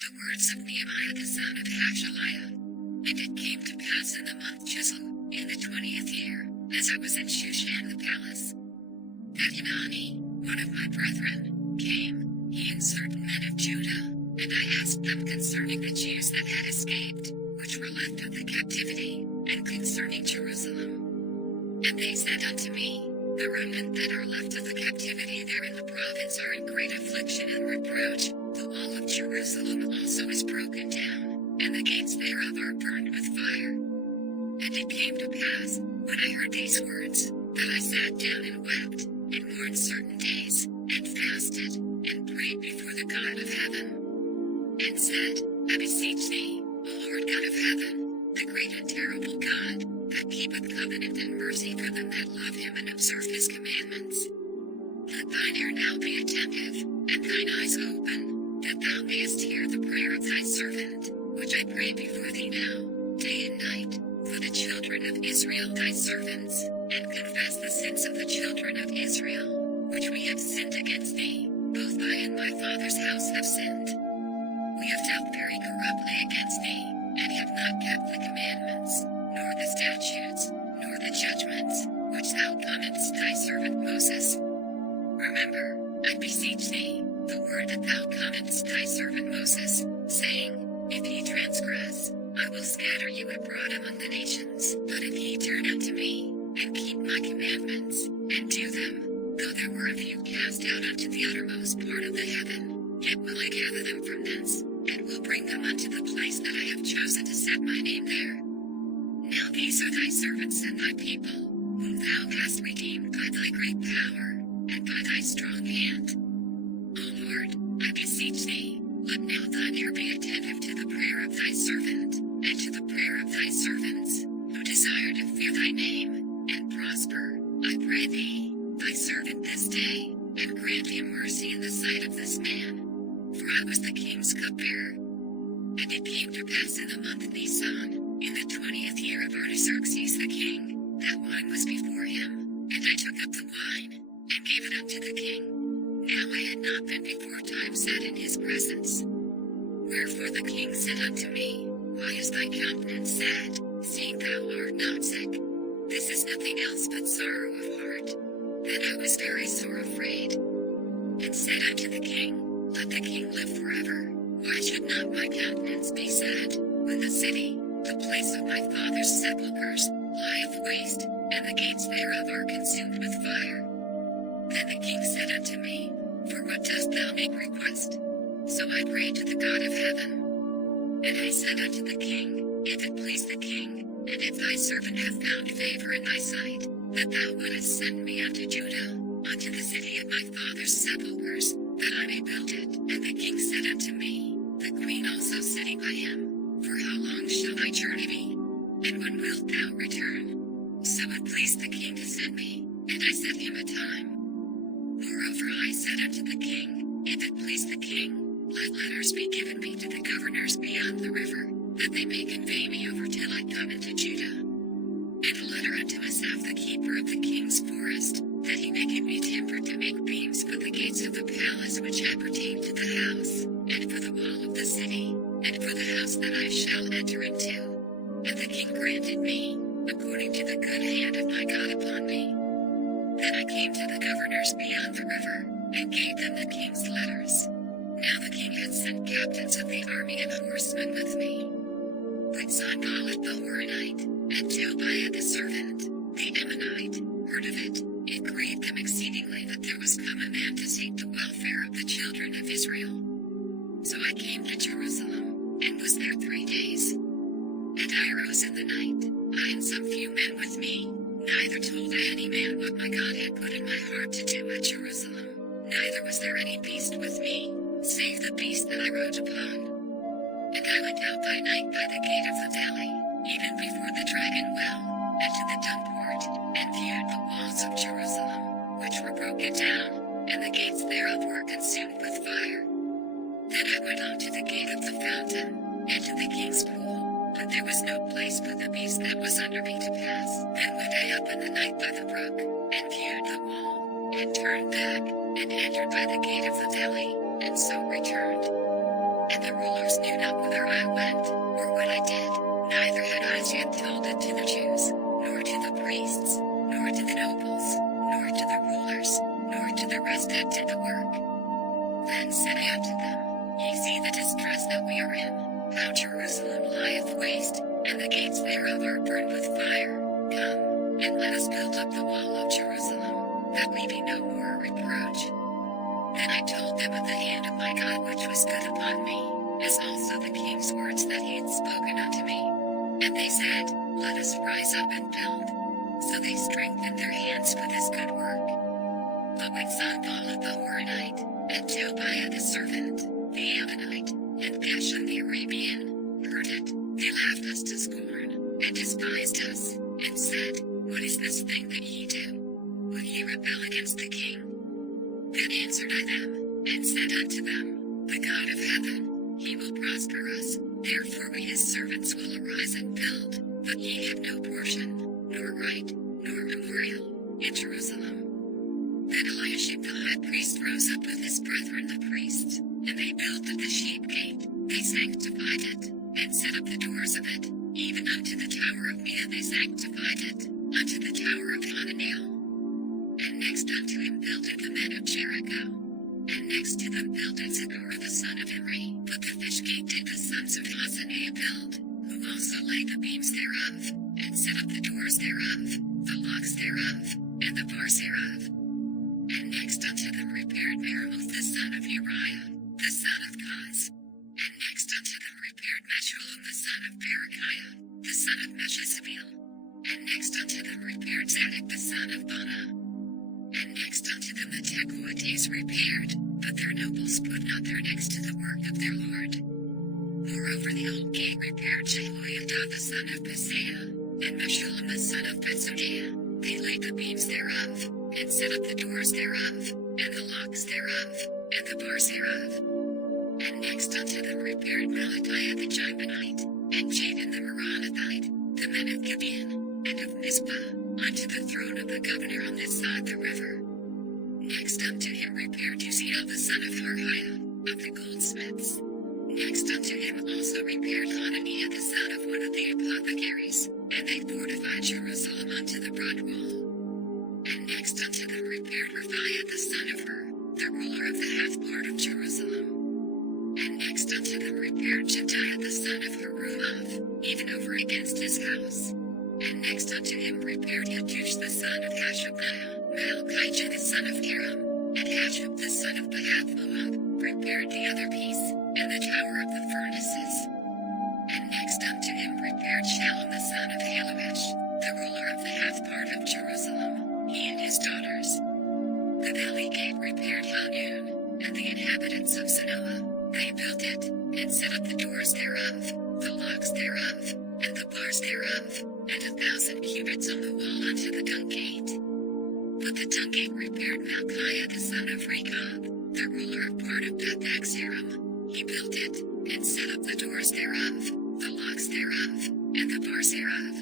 The words of Nehemiah the son of Hashaliah. And it came to pass in the month Chisel, in the 20th year, as I was in Shushan the palace, that Hanani, one of my brethren, came, he and certain men of Judah, and I asked them concerning the Jews that had escaped, which were left of the captivity, and concerning Jerusalem. And they said unto me, the remnant that are left of the captivity there in the province are in great affliction and reproach. The wall of Jerusalem also is broken down, and the gates thereof are burned with fire. And it came to pass, when I heard these words, that I sat down and wept, and mourned certain days, and fasted, and prayed before the God of heaven, and said, I beseech thee, O Lord God of heaven, the great and terrible God, that keepeth covenant and mercy for them that love him and observe his commandments. Let thine ear now be attentive, and thine eyes open, that thou mayest hear the prayer of thy servant, which I pray before thee now, day and night, for the children of Israel thy servants, and confess the sins of the children of Israel, which we have sinned against thee, both I and my father's house have sinned. We have dealt very corruptly against thee, and have not kept the commandments, nor the statutes, nor the judgments, which thou commandest thy servant Moses. Remember, I beseech thee, the word that thou commandest thy servant Moses, saying, if ye transgress, I will scatter you abroad among the nations. But if ye turn unto me, and keep my commandments, and do them, though there were a few cast out unto the uttermost part of the heaven, yet will I gather them from thence, and will bring them unto the place that I have chosen to set my name there. Now these are thy servants and thy people, whom thou hast redeemed by thy great power, and by thy strong hand. O Lord, I beseech thee, let now thine ear be attentive to the prayer of thy servant, and to the prayer of thy servants, who desire to fear thy name, and prosper, I pray thee, thy servant this day, and grant him mercy in the sight of this man. For I was the king's cupbearer. And it came to pass in the month Nisan, in the 20th year of Artaxerxes the king, that wine was before him, and I took up the wine, and gave it unto the king. Now I had not been before time set in his presence. Wherefore the king said unto me, why is thy countenance sad, seeing thou art not sick? This is nothing else but sorrow of heart. Then I was very sore afraid, and said unto the king, let the king live forever. Why should not my countenance be sad, when the city, the place of my father's sepulchres, lieth waste, and the gates thereof are consumed with fire? Then the king said unto me, for what dost thou make request? So I prayed to the God of heaven. And I said unto the king, if it please the king, and if thy servant hath found favor in thy sight, that thou wouldest send me unto Judah, unto the city of my father's sepulchres, that I may build it. And the king said unto me, the queen also sitting by him, for how long shall thy journey be? And when wilt thou return? So it pleased the king to send me, and I set him a time. Moreover I said unto the king, if it please the king, let letters be given me to the governors beyond the river, that they may convey me over till I come into Judah. And a letter unto Asaph the keeper of the king's forest, that he may give me timber to make beams for the gates of the palace which appertain to the house, and for the wall of the city, and for the house that I shall enter into. And the king granted me, according to the good hand of my God upon me. Then I came to the governors beyond the river, and gave them the king's letters. Now the king had sent captains of the army and horsemen with me. But Sanballat the Horonite, and Tobiah the servant, the Ammonite, heard of it. It grieved them exceedingly that there was come a man to seek the welfare of the children of Israel. So I came to Jerusalem, and was there 3 days. And I arose in the night, I and some few men with me, neither told I any man what my God had put in my heart to do at Jerusalem, neither was there any beast with me, save the beast that I rode upon. And I went out by night by the gate of the valley, even before the dragon well, and to the dung port, and viewed the walls of Jerusalem, which were broken down, and the gates thereof were consumed with fire. Then I went on to the gate of the fountain, and to the king's pool, but there was no place for the beast that was under me to pass. Then went I up in the night by the brook, and viewed the wall, and turned back, and entered by the gate of the valley, and so returned. And the rulers knew not whither I went, or what I did, neither had I as yet told it to the Jews, nor to the priests, nor to the nobles, nor to the rulers, nor to the rest that did the work. Then said I unto them, Ye see the distress that we are in, how Jerusalem lieth waste, and the gates thereof are burned with fire. Come, and let us build up the wall of Jerusalem, that we be no more a reproach. Then I told them of the hand of my God which was good upon me, as also the king's words that he had spoken unto me. And they said, Let us rise up and build. So they strengthened their hands for this good work. But when Sanballat the Horonite, and Tobiah the servant, the Ammonite, and Geshem the Arabian, heard it, they laughed us to scorn, and despised us, and said, What is this thing that ye do? Will ye rebel against the king? Then answered I them, and said unto them, The God of heaven, he will prosper us, therefore we his servants will arise and build, but ye have no portion, nor right, nor memorial, in Jerusalem. Then Eliashib the high priest rose up with his brethren the priests, and they built at the sheep gate, they sanctified it, and set up the doors of it, even unto the tower of Mia they sanctified it, unto the tower of Hananel. And next unto him builded the men of Jericho. And next to them builded Zechariah the son of Imri. But the fish gate did the sons of Hazaneah build, who also laid the beams thereof, and set up the doors thereof, the locks thereof, and the bars thereof. And next unto them repaired Meremoth the son of Uriah, the son of Koz. And next unto them repaired Meshullam the son of Berechiah, the son of Meshezabeel. And next unto them repaired Zadok the son of Bana. And next unto them the Tekoites repaired, but their nobles put not their necks to the work of their lord. Moreover the old gate repaired Jehoiada the son of Paseah, and Meshullam the son of Besodeiah. They laid the beams thereof, and set up the doors thereof, and the locks thereof, and the bars thereof. And next unto them repaired Melatiah the Gibeonite, and Jadon the Meronothite, the men of Gibeon, and of Mizpah, unto the throne of the governor on this side the river. Next unto him repaired Uzziel the son of Harhiah, of the goldsmiths. Next unto him also repaired Hananiah the son of one of the apothecaries, and they fortified Jerusalem unto the broad wall. And next unto them repaired Raphiah the son of Hur, the ruler of the half part of Jerusalem. And next unto them repaired Jedaiah the son of Harumath, even over against his house. And next unto him repaired Hattush the son of Hashabniah, Malchijah the son of Haram, and Hashub the son of Pahath-Moab, prepared the other piece, and the tower of the furnaces. And next unto him repaired Shallum the son of Halohesh, the ruler of the half part of Jerusalem, he and his daughters. The valley gate repaired Hanun, and the inhabitants of Zanoah. They built it, and set up the doors thereof, the locks thereof, and the bars thereof, and 1,000 cubits on the wall unto the dung gate. But the dung gate repaired Malchiah the son of Rechab, the ruler of part of Beth-Axeram. He built it, and set up the doors thereof, the locks thereof, and the bars thereof.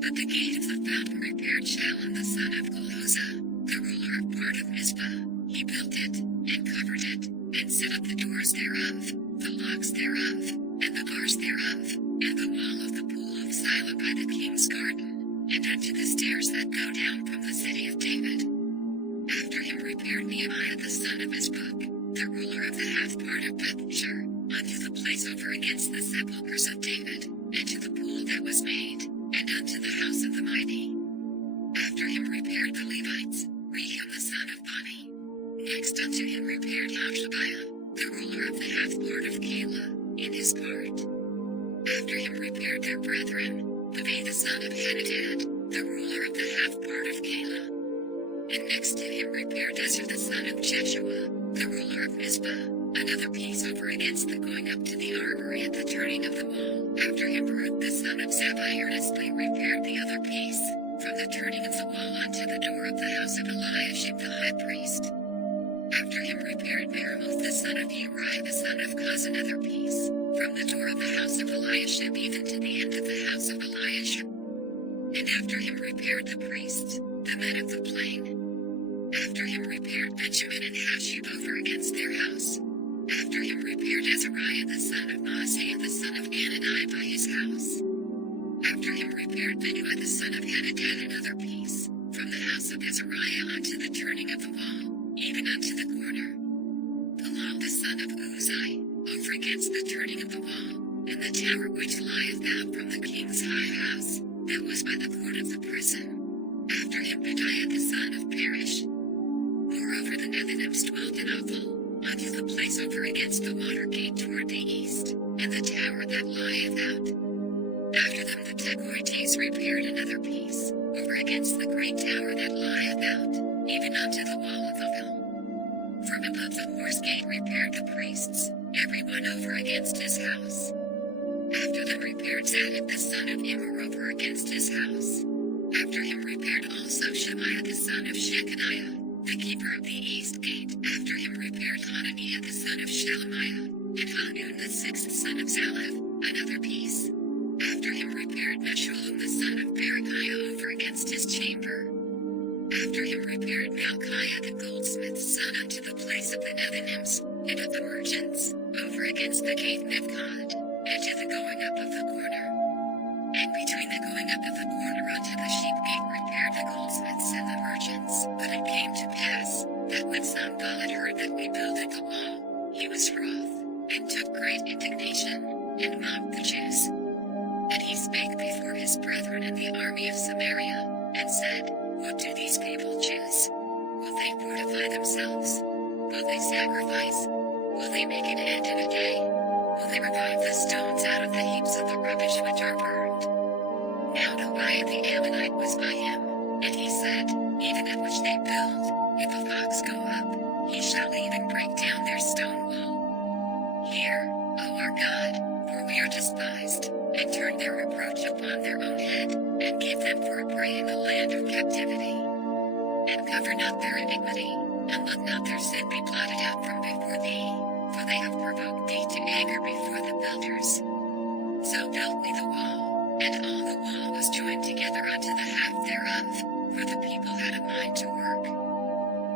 But the gate of the fountain repaired Shallum the son of Colhozah, the ruler of part of Mizpah. He built it, and covered it, and set up the doors thereof, the locks thereof, and the bars thereof, and the wall of the pool of Siloam by the king's garden, and unto the stairs that go down from the city of David. After him repaired Nehemiah the son of Azbuk, the ruler of the half part of Bethshur, unto the place over against the sepulchres of David, and to the pool that was made, and unto the house of the mighty. After him repaired the Levites, Rehum the son of Bani. Next unto him repaired Hashabiah, the ruler of the half part of Keilah, in his part. After him repaired their brethren, Levi the son of Henadad, the ruler of the half part of Keilah. And next to him repaired Ezra the son of Jeshua, the ruler of Mizpah, another piece over against the going up to the armory at the turning of the wall. After him Baruch the son of Zabbai earnestly repaired the other piece, from the turning of the wall unto the door of the house of Eliashib the high priest. After him repaired Meremoth the son of Uriah the son of Koz another piece, from the door of the house of Eliashib even to the end of the house of Eliashib. And after him repaired the priests, the men of the plain. After him repaired Benjamin and Hashub over against their house. After him repaired Azariah the son of Maaseiah the son of Anani by his house. After him repaired Binnui the son of Henadad another piece, from the house of Azariah unto the turning of the wall, even unto the corner. Palal the son of Uzai, over against the turning of the wall, and the tower which lieth out from the king's high house, that was by the court of the prison. After him Pedaiah the son of Perish. Moreover the Nethinims dwelt in Ophel, unto the place over against the water gate toward the east, and the tower that lieth out. After them the Tekoites repaired another piece, over against the great tower that lieth out, even unto the wall of Ophel. From above the horse gate repaired the priests, every one over against his house. After them repaired Zadok the son of Immer over against his house. After him repaired also Shemaiah the son of Shechaniah, the keeper of the east gate. After him repaired Hananiah the son of Shelemiah, and Hanun the sixth son of Zalaph, another piece. After him repaired Meshullam the son of Berechiah over against his chamber. After him repaired Malchiah the goldsmith's son unto the place of the Nethinims, and of the merchants, over against the gate Nivkad, and to the going up of the corner. And between the going up of the corner unto the sheep gate repaired the goldsmiths and the merchants. But it came to pass, that when Sanballat heard that we builded the wall, he was wroth, and took great indignation, and mocked the Jews. And he spake before his brethren in the army of Samaria, and said, What do these people choose? Will they fortify themselves? Will they sacrifice? Will they make an end in a day? Will they revive the stones out of the heaps of the rubbish which are burned? Now Tobiah the Ammonite was by him, and he said, Even at which they build, if a fox go up, he shall even break down their stone wall. Hear, O our God, for we are despised, and turn their reproach upon their own head, and give them for a prey in the land of captivity. And cover not their iniquity, and let not their sin be blotted out from before thee, for they have provoked thee to anger before the builders. So built we the wall, and all the wall was joined together unto the half thereof, for the people had a mind to work.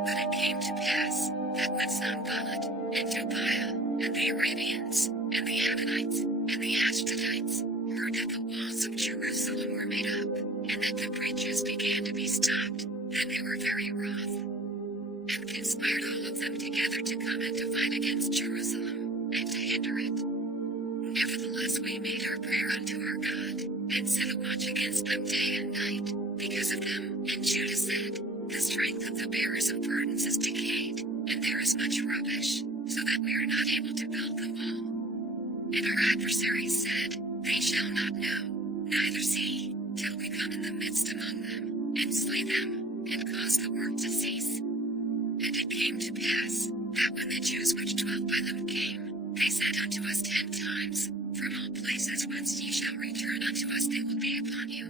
But it came to pass, that when Sanballat, and Tobiah, and the Arabians, and the Ammonites, and the Ashdodites, heard that the walls of Jerusalem were made up, and that the breaches began to be stopped, then they were very wroth, and conspired all of them together to come and to fight against Jerusalem, and to hinder it. Nevertheless we made our prayer unto our God, and set a watch against them day and night, because of them. And Judah said, The strength of the bearers of burdens is decayed, and there is much rubbish, so that we are not able to build the wall. And our adversaries said, They shall not know, neither see, till we come in the midst among them, and slay them, and cause the work to cease. And it came to pass, that when the Jews which dwelt by them came, they said unto us 10 times, From all places whence ye shall return unto us they will be upon you.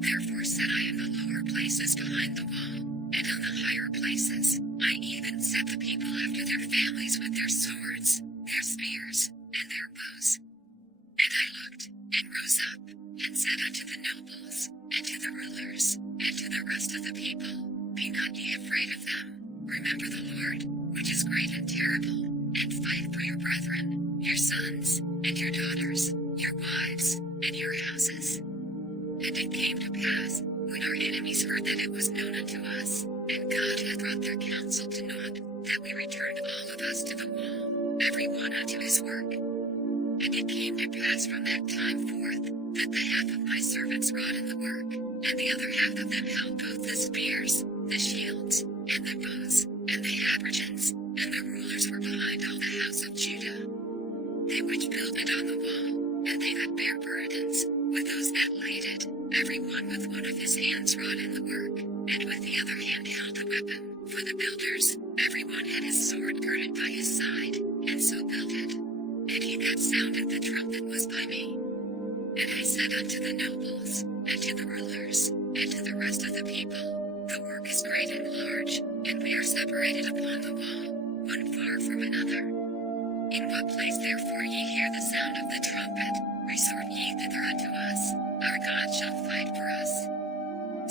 Therefore set I in the lower places behind the wall, and on the higher places, I even set the people after their families with their swords, their spears, and their bows. And I looked, and rose up, and said unto the nobles, and to the rulers, and to the rest of the people, Be not ye afraid of them. Remember the Lord, which is great and terrible, and fight for your brethren, your sons, and your daughters, your wives, and your houses. And it came to pass, when our enemies heard that it was known unto us, and God had brought their counsel to naught, that we returned all of us to the wall, every one unto his work. And it came to pass from that time forth, that the half of my servants wrought in the work, and the other half of them held both the spears, the shields, and the bows, and the habergeons, and the rulers were behind all the house of Judah. They which builded on the wall, and they that bare burdens, with those that laid it, every one with one of his hands wrought in the work, and with the other hand held a weapon. For the builders, every one had his sword girded by his side, and so builded. And he that sounded the trumpet was by me. And I said unto the nobles, and to the rulers, and to the rest of the people, The work is great and large, and we are separated upon the wall, one far from another. In what place therefore ye hear the sound of the trumpet, resort ye thither unto us, our God shall fight for us.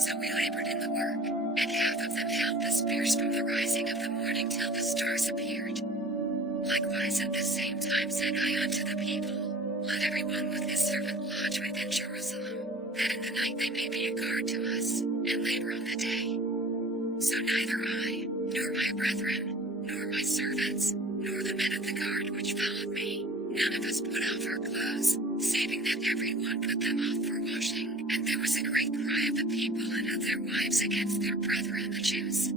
So we labored in the work, and half of them held the spears from the rising of the morning till the stars appeared. Likewise at the same time said I unto the people, let everyone with his servant lodge within Jerusalem, that in the night they may be a guard to us, and labor on the day. So neither I, nor my brethren, nor my servants, nor the men of the guard which followed me, none of us put off our clothes, saving that every one put them off for washing. And there was a great cry of the people and of their wives against their brethren the Jews.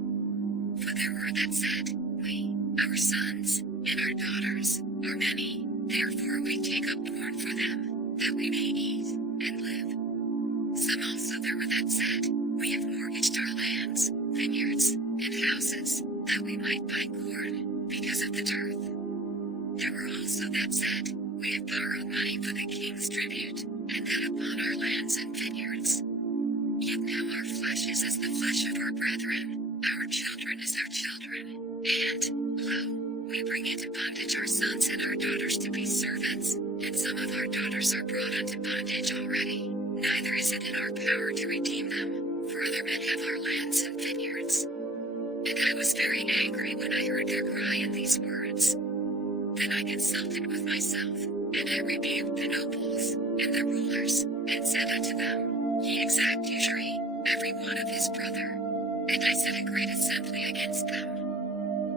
For there were that said, we, our sons, and our daughters, are many, therefore we take up corn for them, that we may eat, and live. Some also there were that said, we have mortgaged our lands, vineyards, and houses, that we might buy corn, because of the dearth. There were also that said, we have borrowed money for the king's tribute, and that upon our lands and vineyards. Yet now our flesh is as the flesh of our brethren, our children as our children, and, lo, we bring into bondage our sons and our daughters to be servants, and some of our daughters are brought unto bondage already, neither is it in our power to redeem them, for other men have our lands and vineyards. And I was very angry when I heard their cry in these words. Then I consulted with myself, and I rebuked the nobles, and the rulers, and said unto them, Ye exact usury, every one of his brother. And I set a great assembly against them.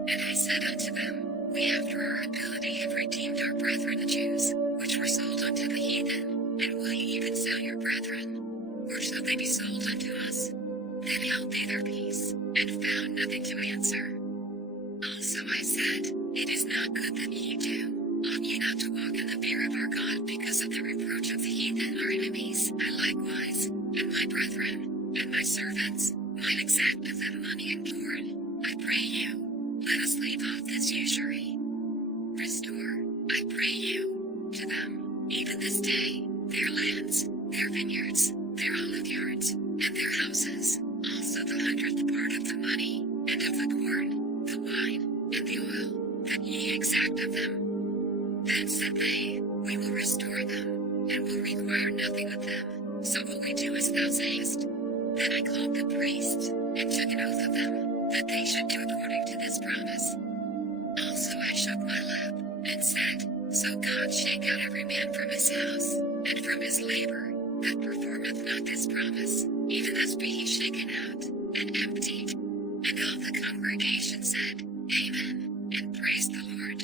And I said unto them, We after our ability have redeemed our brethren the Jews, which were sold unto the heathen, and will ye even sell your brethren? Or shall they be sold unto us? Then held they their peace, and found nothing to answer. Also I said, It is not good that ye do. Ought ye not to walk in the fear of our God because of the reproach of the heathen our enemies? I likewise, and my brethren, and my servants, might exact of them money and corn. I pray you, let us leave off this usury. Restore, I pray you, to them, even this day, their lands, their vineyards, their olive yards, and their houses, also the 100th part of the money, and of the corn, the wine, and the oil, that ye exact of them. Then said they, We will restore them, and will require nothing of them, so will we do as thou sayest. Then I called the priests, and took an oath of them, that they should do according to this promise. Also I shook my lip, and said, So God shake out every man from his house, and from his labor, that performeth not this promise, even thus be he shaken out, and emptied. And all the congregation said, Amen, and praised the Lord.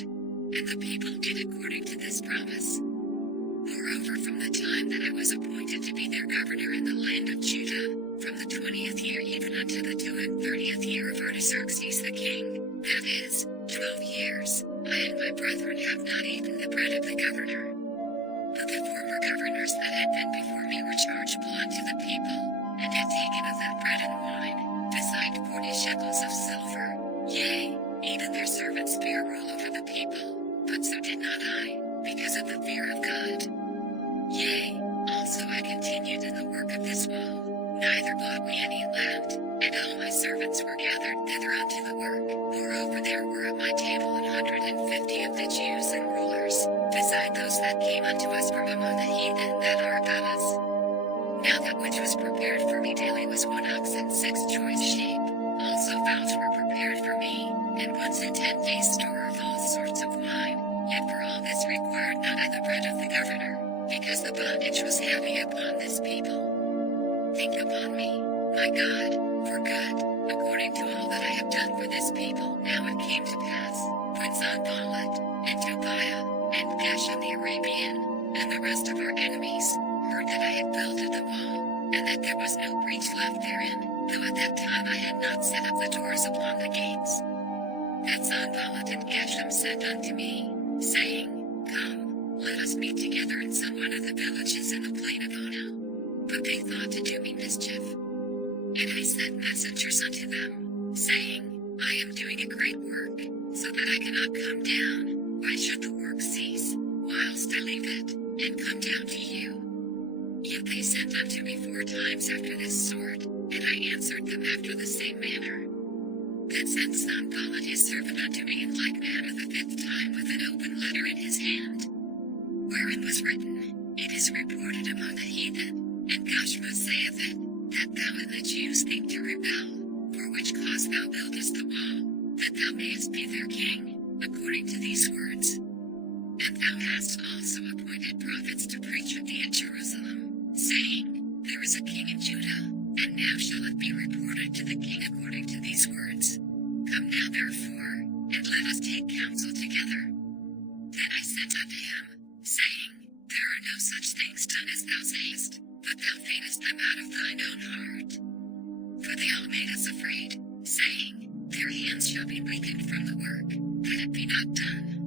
And the people did according to this promise. Moreover, from the time that I was appointed to be their governor in the land of Judah, from the 20th year even unto the 32nd year of Artaxerxes the king, that is, 12 years, I and my brethren have not eaten the bread of the governor. But the former governors that had been before me were chargeable unto the people, and had taken of that bread and wine, beside 40 shekels of silver, yea, even their servants bare rule over the people, but so did not I, because of the fear of God. Yea, also I continued in the work of this wall, neither bought we any land, and all my servants were gathered thither unto the work. Moreover there were at my table 150 of the Jews and rulers, beside those that came unto us from among the heathen that are about us. Now that which was prepared for me daily was 1 ox and 6 choice sheep. Also fowls were prepared for me, and once in 10 days store of all sorts of wine. Yet for all this required not I the bread of the governor, because the bondage was heavy upon this people. Think upon me, my God, for good, according to all that I have done for this people. Now it came to pass, when Sanballat, and Tobiah, and Geshem the Arabian, and the rest of our enemies, heard that I had builded the wall, and that there was no breach left therein, though at that time I had not set up the doors upon the gates. That Sanballat and Geshem sent unto me, saying, Come, let us meet together in some one of the villages in the plain of Ono. But they thought to do me mischief. And I sent messengers unto them, saying, I am doing a great work, so that I cannot come down. Why should the work cease, whilst I leave it, and come down to you? Yet they sent unto me 4 times after this sort, and I answered them after the same manner. Then sent Sanballat his servant unto me in like manner the 5th time with an open letter in his hand, wherein was written, It is reported among the heathen, and Joshua saith it, that thou and the Jews think to rebel, for which cause thou buildest the wall, that thou mayest be their king. according to these words. And thou hast also appointed prophets to preach of thee at Jerusalem, saying, There is a king in Judah, and now shall it be reported to the king according to these words. Come now therefore, and let us take counsel together. Then I sent unto him, saying, There are no such things done as thou sayest, but thou feignest them out of thine own heart. For they all made us afraid, saying, Their hands shall be weakened from the work, that it be not done.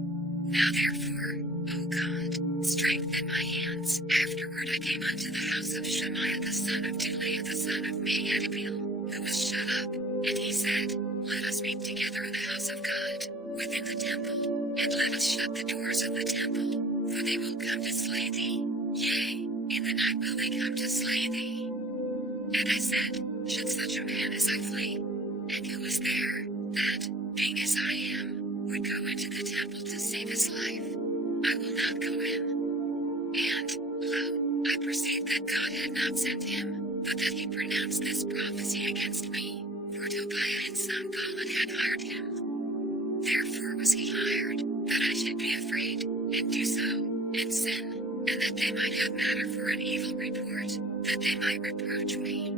Now therefore, O God, strengthen my hands. Afterward I came unto the house of Shemaiah the son of Delaiah the son of Maadiel, who was shut up, and he said, Let us meet together in the house of God, within the temple, and let us shut the doors of the temple, for they will come to slay thee, yea, in the night will they come to slay thee. And I said, Should such a man as I flee? And who is there, that, being as I am, would go into the temple to save his life? I will not go in. And, lo, I perceived that God had not sent him, but that he pronounced this prophecy against me, for Tobiah and Sanballat had hired him. Therefore was he hired, that I should be afraid, and do so, and sin, and that they might have matter for an evil report, that they might reproach me.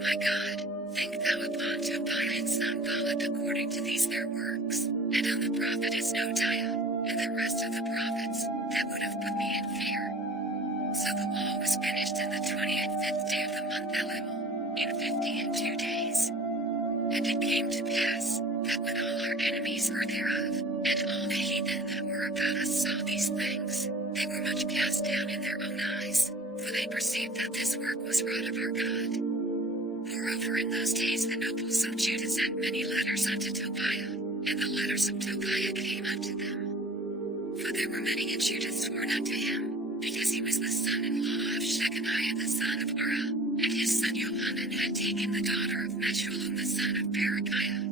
My God, think thou upon Tobiah and Sanballat according to these their works, and on the prophetess Noadiah, and the rest of the prophets, that would have put me in fear. So the wall was finished in the 25th day of the month Elul, in 52 days. And it came to pass, that when all our enemies heard thereof, and all the heathen that were about us saw these things, they were much cast down in their own eyes, for they perceived that this work was wrought of our God. Moreover in those days the nobles of Judah sent many letters unto Tobiah, and the letters of Tobiah came unto them. For there were many in Judah sworn unto him, because he was the son-in-law of Shechaniah the son of Ara, and his son Johanan had taken the daughter of Meshullam the son of Berechiah.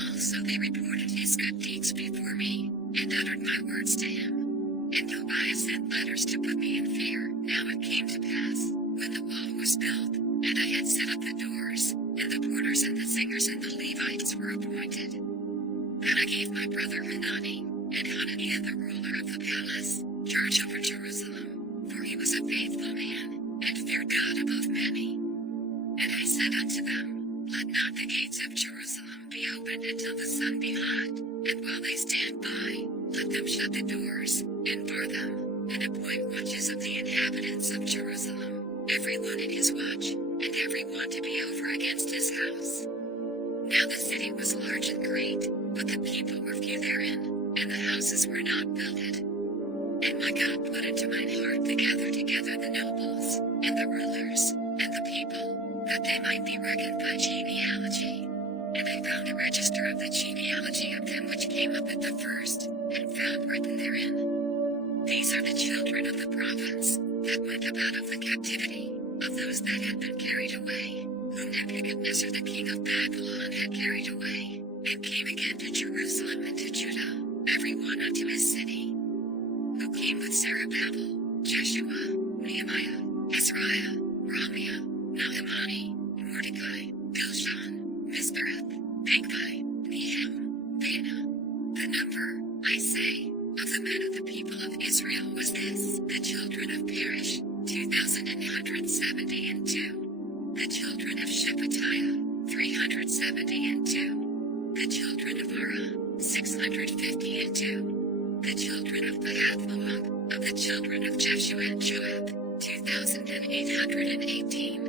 Also they reported his good deeds before me, and uttered my words to him. And Tobiah sent letters to put me in fear. Now it came to pass, when the wall was built, and I had set up the doors, and the porters and the singers and the Levites were appointed, that I gave my brother Hanani, and Hananiah the ruler of the palace, charge over Jerusalem, for he was a faithful man, and feared God above many. And I said unto them, Let not the gates of Jerusalem be opened until the sun be hot, and while they stand by, let them shut the doors, and bar them, and appoint watches of the inhabitants of Jerusalem, every one in his watch, and every one to be over against his house. Now the city was large and great, but the people were few therein, and the houses were not builded. And my God put into mine heart to gather together the nobles, and the rulers, and the people, that they might be reckoned by genealogy. And I found a register of the genealogy of them which came up at the first, and found written therein, These are the children of the province, that went about of the captivity, of those that had been carried away, whom Nebuchadnezzar the king of Babylon had carried away, and came again to Jerusalem and to Judah, every one unto his city. Who came with Zerubbabel, Jeshua, Nehemiah, Azariah, Ramiah, Nahamani, Mordecai, Bilshan, Mizperath, Bigvai, Nehem, Bana. The number, I say, of the men of the people of Israel was this: the children of Perish, 2,172. The children of Shephatiah, 372. The children of Ara, 652. The children of Pahath-Moab, of the children of Jeshua and Joab, 2,818.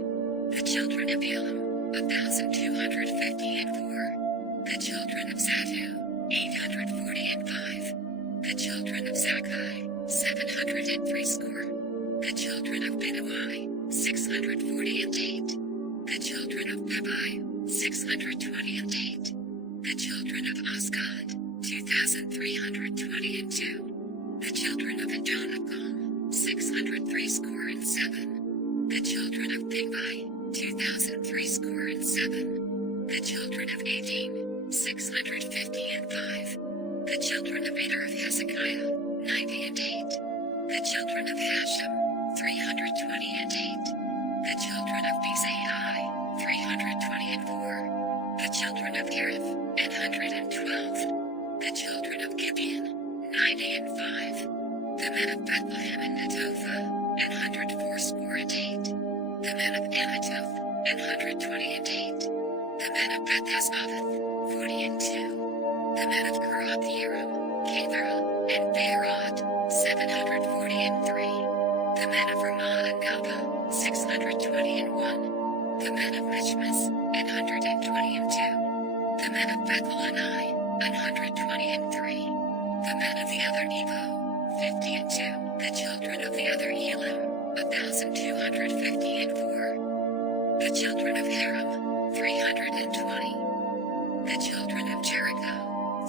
The children of Elam, 1,254. The children of Zattu, 845. The children of Zakkai, 703 score. The children of Binuai, 648. The children of Bebai, 628. The children of Asgad, 2,322. The children of Adonijah, 603 score and 7. The children of Bigvai, 2,003 score and 7. The children of Adin, 650 and 5. The children of Ader of Hezekiah, 90 and 8. The children of Hashem, 320 and 8. The children of Bezai, 320 and 4. The children of Harith, 112. The children of Gibeon, 90 and 5. The men of Bethlehem and Netophah, 180. The men of Anathoth, 128. The men of Bethesmath, 40 and 2. The men of Kirath Jearim, Kethera, and Beerot, 740 and 3. The men of Ramah and Gaba, 620 and 1. The men of Michmas, 120 and 2. The men of Bethel and Ai, 120 and 3. The men of the other Nebo, 50 and 2. The children of the other Elam, 1,250 and 4. The children of Haram, 320. The children of Jericho,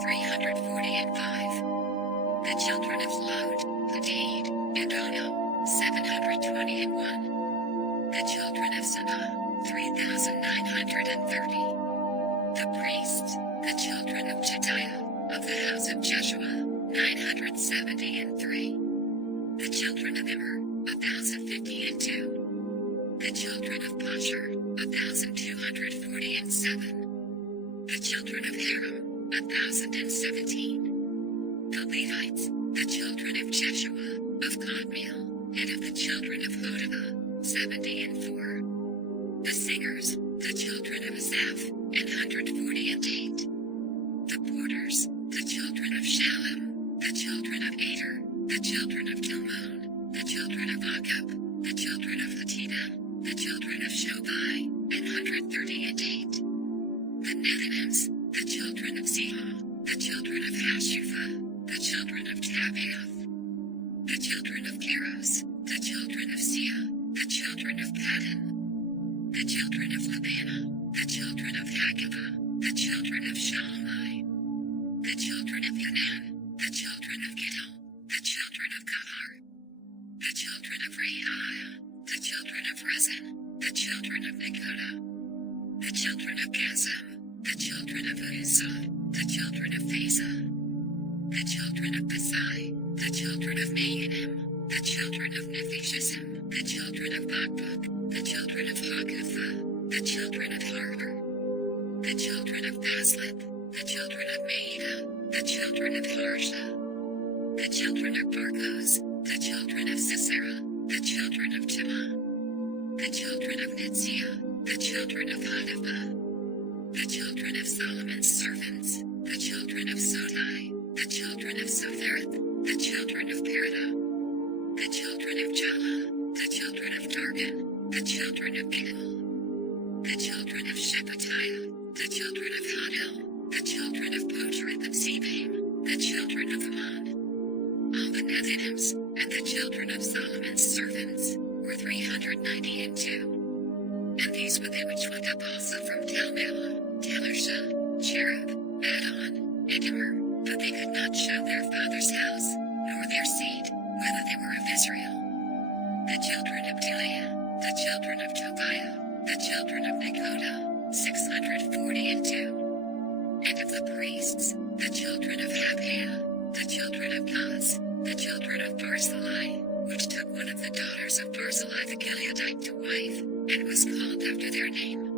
340 and 5. The children of Lod, Hadid, and Ono, 720 and 1. The children of Sanah, 3,930. The priests, the children of Jediah, of the house of Jeshua, 970 and 3. The children of Immer, 1,050 and 2. The children of Pashur, 1,240 and 7. The children of Haram, 1,017. The Levites, the children of Jeshua, of Kadmiel, and of the children of Hodavah, 70 and 4. The singers, the children of Asaph, 140 and 8. The porters, the children of Shallum, the children of Ader, the children of Talmon, the children of Akab, the children of Hatita, the children of Shobai, 130 and 8. The Nethinims, the children of Zihah, the children of Hashupha, the children of Tabbaoth. The children of Keros, the children of Sia, the children of Paddan. The children of Labana, the children of Hagabah, the children of Shalmai. The children of Yanan, the children of Gidal, the children of Kahar. The children of Reiah, the children of Rezin, the children of Nekoda. The children of Gazam, the children of Uzzah, the children of Phasah. The children of Besai, the children of Maanim, the children of Nephishim, the children of Bakbuk, the children of Hakupha, the children of Harhar. The children of Baslith, the children of Maida, the children of Harsha. The children of Barkos, the children of Sisera, the children of Timah. The children of Nitzia, the children of Hadavah. The children of Solomon's servants, the children of Sodai, the children of Sophereth, the children of Perida. The children of Jala, the children of Dargan, the children of Gidal. The children of Shephatiah, the children of Hadel, the children of Pochereth of Zebaim, the children of Ammon. All the Nethinims, and the children of Solomon's servants, were 390 and 2. And these were they which went up also from Talmela, Telarsha, Cherub, Addon, Idumar, but they could not show their father's house, nor their seed, whether they were of Israel. The children of Deliah, the children of Tobiah, the children of Nekoda, 640 and 2. And of the priests, the children of Haphaiah, the children of Gaz, the children of Barzillai, which took one of the daughters of Barzillai the Gileadite to wife, and was called after their name.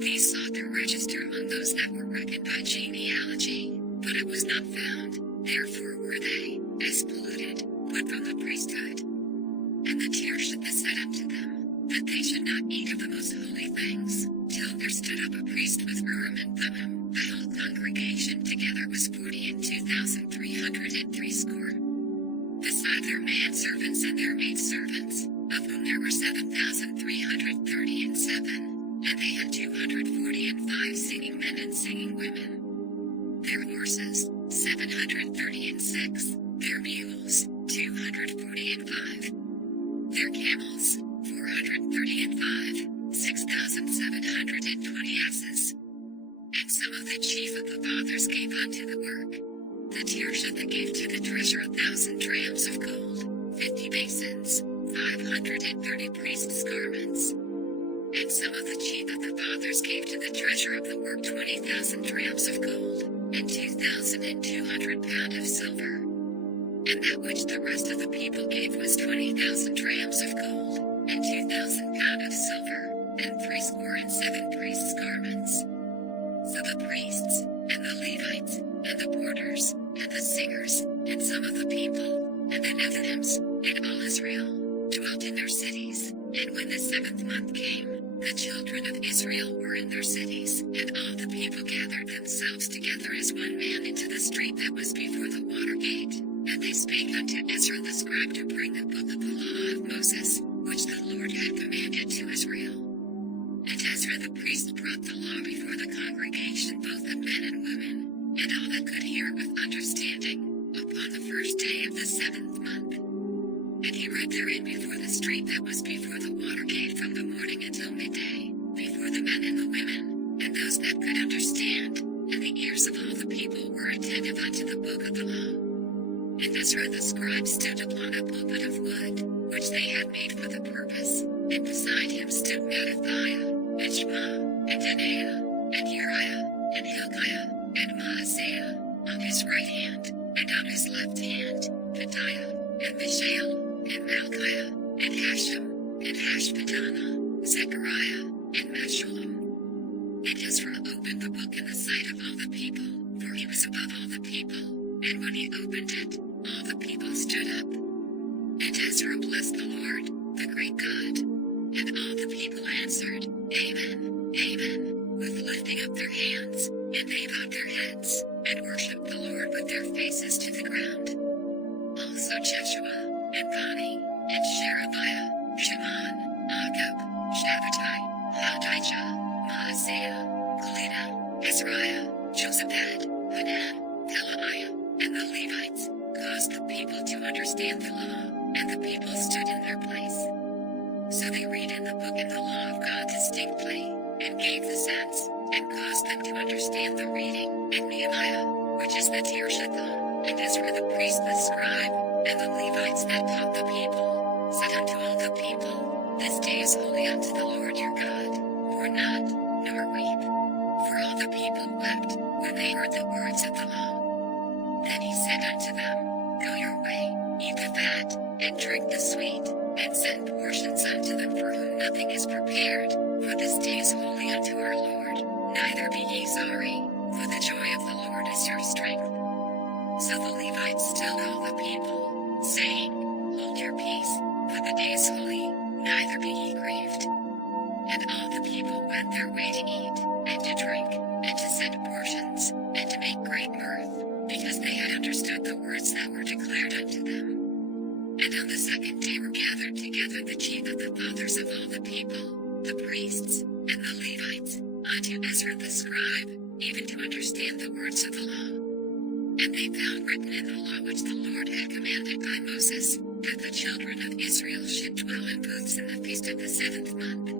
These sought their register among those that were reckoned by genealogy, but it was not found, therefore were they, as polluted, put from the priesthood. And the Tirshatha said unto them, that they should not eat of the most holy things, till there stood up a priest with Urim and Thummim. The whole congregation together was 40 and 2,303 score. Beside their manservants and their maidservants, of whom there were 7,330 and 7, and they had 240 and 5 singing men and singing women. Their horses, 730 and 6, their mules, 240 and 5. Their camels, 430 and 5, 6,720 asses. And some of the chief of the fathers gave unto the work. The Tirshatha gave to the treasure 1,000 drams of gold, 50 basins, 530 priests' garments. And some of the chief of the fathers gave to the treasure of the work 20,000 drams of gold, and 2,200 pound of silver. And that which the rest of the people gave was 20,000 drams of gold, and 2,000 pound of silver, and 70 priests' garments. So the priests, and the Levites, and the porters, and the singers, and some of the people, and the Nethinims, and all Israel, dwelt in their cities. And when the 7th month came, the children of Israel were in their cities, and all the people gathered themselves together as one man into the street that was before the water gate. And they spake unto Ezra the scribe to bring the book of the law of Moses, which the Lord had commanded to Israel. And Ezra the priest brought the law before the congregation, both of men and women, and all that could hear with understanding, upon the first day of the 7th month. And he read therein before the street that was before the water gate from the morning until midday, before the men and the women, and those that could understand, and the ears of all the people were attentive unto the book of the law. And Ezra the scribe stood upon a pulpit of wood, which they had made for the purpose, and beside him stood Mattithiah, and Shema, and Anaiah, and Uriah, and Hilkiah, and Maaseiah, on his right hand, and on his left hand, Pedaiah, and Mishael, and Malchiah, and Hashem, and Hashbaddanah, Zechariah, and Meshullam. And Ezra opened the book in the sight of all the people, for he was above all the people, and when he opened it, all the people stood up. And Ezra blessed the Lord, the great God. And all the people answered, Amen, Amen, with lifting up their hands, and they bowed their heads, and worshipped the Lord with their faces to the ground. Also Jeshua, and Bani, and Sherebiah, Shimon, Agab, Shabbatai, Hadijah, Maaseiah, Kelida, Azariah, Josabad, Hanan, Pelaiah, and the Levites, caused the people to understand the law, and the people stood in their place. So they read in the book and the law of God distinctly, and gave the sense, and caused them to understand the reading. And Nehemiah, which is the Tirshatha, and Ezra the priest the scribe, and the Levites that taught the people, said unto all the people, This day is holy unto the Lord your God, mourn not, nor weep. For all the people wept, when they heard the words of the law. Then he said unto them, Go your way, eat the fat, and drink the sweet, and send portions unto them for whom nothing is prepared, for this day is holy unto our Lord. Neither be ye sorry, for the joy of the Lord is your strength. So the Levites stilled all the people, saying, Hold your peace, for the day is holy, neither be ye grieved. And all the people went their way to eat, and to drink, and to send portions, and to make great mirth, because they had understood the words that were declared unto them. And on the 2nd day were gathered together the chief of the fathers of all the people, the priests, and the Levites, unto Ezra the scribe, even to understand the words of the law. And they found written in the law which the Lord had commanded by Moses, that the children of Israel should dwell in booths in the feast of the 7th month,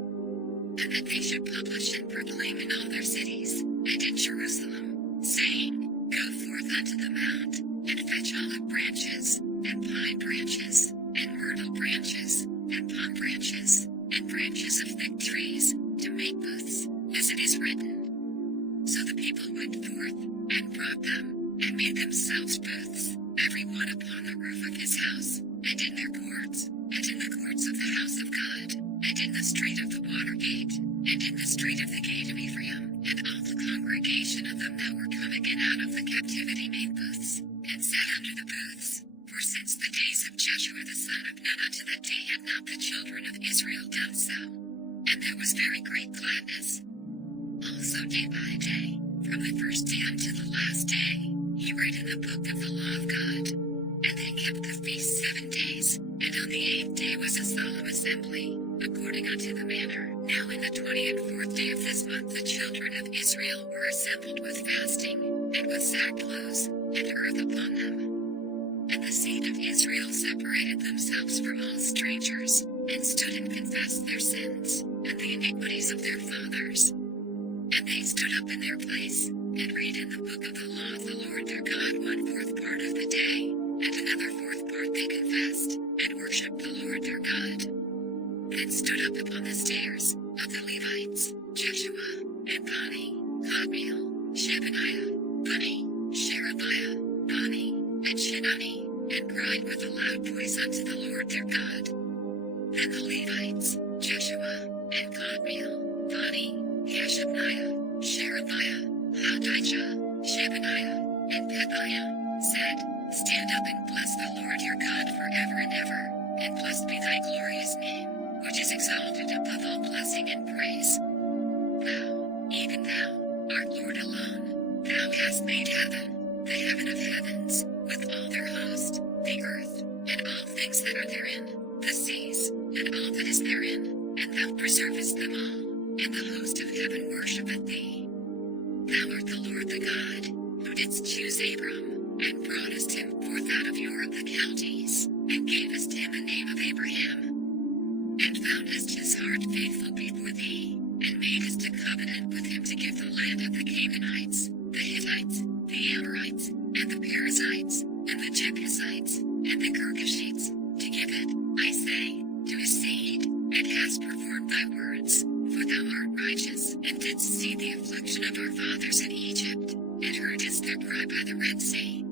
and that they should publish and proclaim in all their cities, and in Jerusalem, saying, Go forth unto the mount, and fetch olive branches, and pine branches, and myrtle branches, and palm branches, and branches of thick trees, to make booths, as it is written. So the people went forth, and brought them, and made themselves booths, every one upon the roof of his house, and in their courts, and in the courts of the house of God, and in the street of the water gate, and in the street of the gate of Ephraim. And all the congregation of them that were come again out of the captivity made booths, and sat under the booths. For since the days of Joshua the son of Nun unto that day had not the children of Israel done so. And there was very great gladness. Also day by day, from the first day unto the last day, he read in the book of the law of God. And they kept the feast 7 days, and on the 8th day was a solemn assembly, according unto the manner. Now in the 24th day of this month the children of Israel were assembled with fasting, and with sackcloths, and earth upon them. And the seed of Israel separated themselves from all strangers, and stood and confessed their sins, and the iniquities of their fathers. And they stood up in their place, and read in the book of the law of the Lord their God 1/4 part of the day, and another 4th part they confessed, and worshipped the Lord their God. Then stood up upon the stairs of the Levites, Jeshua, and Bani, Kadmiel, Shebaniah, Bunni, Sherebiah, Bani, and Chinani, and cried with a loud voice unto the Lord their God. Then the Levites, Jeshua, and Kadmiel, Bani, Hashabniah, Sherebiah, Hadijah, Shebaniah, and Pethiah, said, Stand up and bless the Lord your God forever and ever, and blessed be thy glorious name, which is exalted above all blessing and praise. Thou, even thou, art Lord alone. Thou hast made heaven, the heaven of heavens, with all their host, the earth, and all things that are therein, the seas, and all that is therein, and thou preservest them all, and the host of heaven worshipeth thee. Thou art the Lord the God, who didst choose Abram, and broughtest him forth out of Ur of the Chaldees, and gavest him the name of Abraham, and foundest his heart faithful before thee, and madest a covenant with him to give the land of the Canaanites, the Hittites, the Amorites, and the Perizzites, and the Jebusites, and the Girgashites, to give it, I say, to his seed, and hast performed thy words, for thou art righteous, and didst see the affliction of our fathers in Egypt, and heardest their cry by the Red Sea,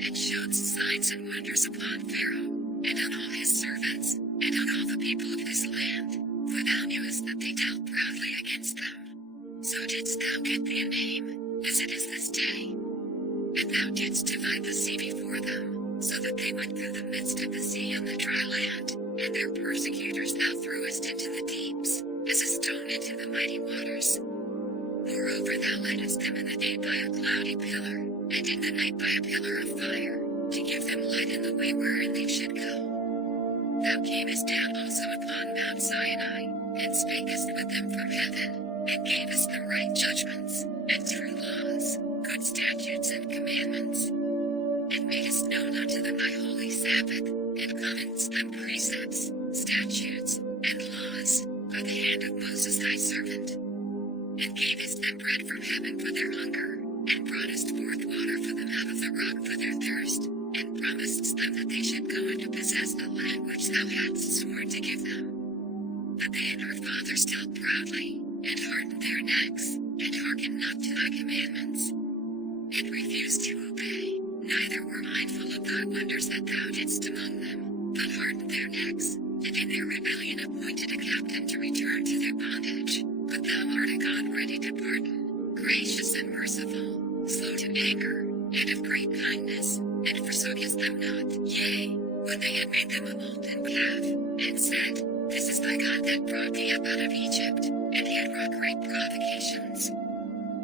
and showedst signs and wonders upon Pharaoh, and on all his servants, and on all the people of his land, for thou knewest that they dealt proudly against them. So didst thou get thee a name, as it is this day. And thou didst divide the sea before them, so that they went through the midst of the sea on the dry land, and their persecutors thou threwest into the deeps, as a stone into the mighty waters. Moreover thou leddest them in the day by a cloudy pillar, and in the night by a pillar of fire, to give them light in the way wherein they should go. Thou camest down also upon Mount Sinai, and spakest with them from heaven, and gavest them right judgments, and true laws, good statutes and commandments, and madest known unto them thy holy Sabbath, and commonest them precepts, statutes, and laws, by the hand of Moses thy servant, and gavest them bread from heaven for their hunger, and broughtest forth water for them out of the rock for their thirst, and promisedst them that they should go and to possess the land which thou hadst sworn to give them. But they and our fathers dealt proudly, and hardened their necks, and hearkened not to thy commandments, and refused to obey, neither were mindful of thy wonders that thou didst among them, but hardened their necks, and in their rebellion appointed a captain to return to their bondage. But thou art a God ready to pardon, gracious and merciful, slow to anger, and of great kindness, and forsookest them not. Yea, when they had made them a molten calf, and said, This is thy God that brought thee up out of Egypt, and he had wrought great provocations.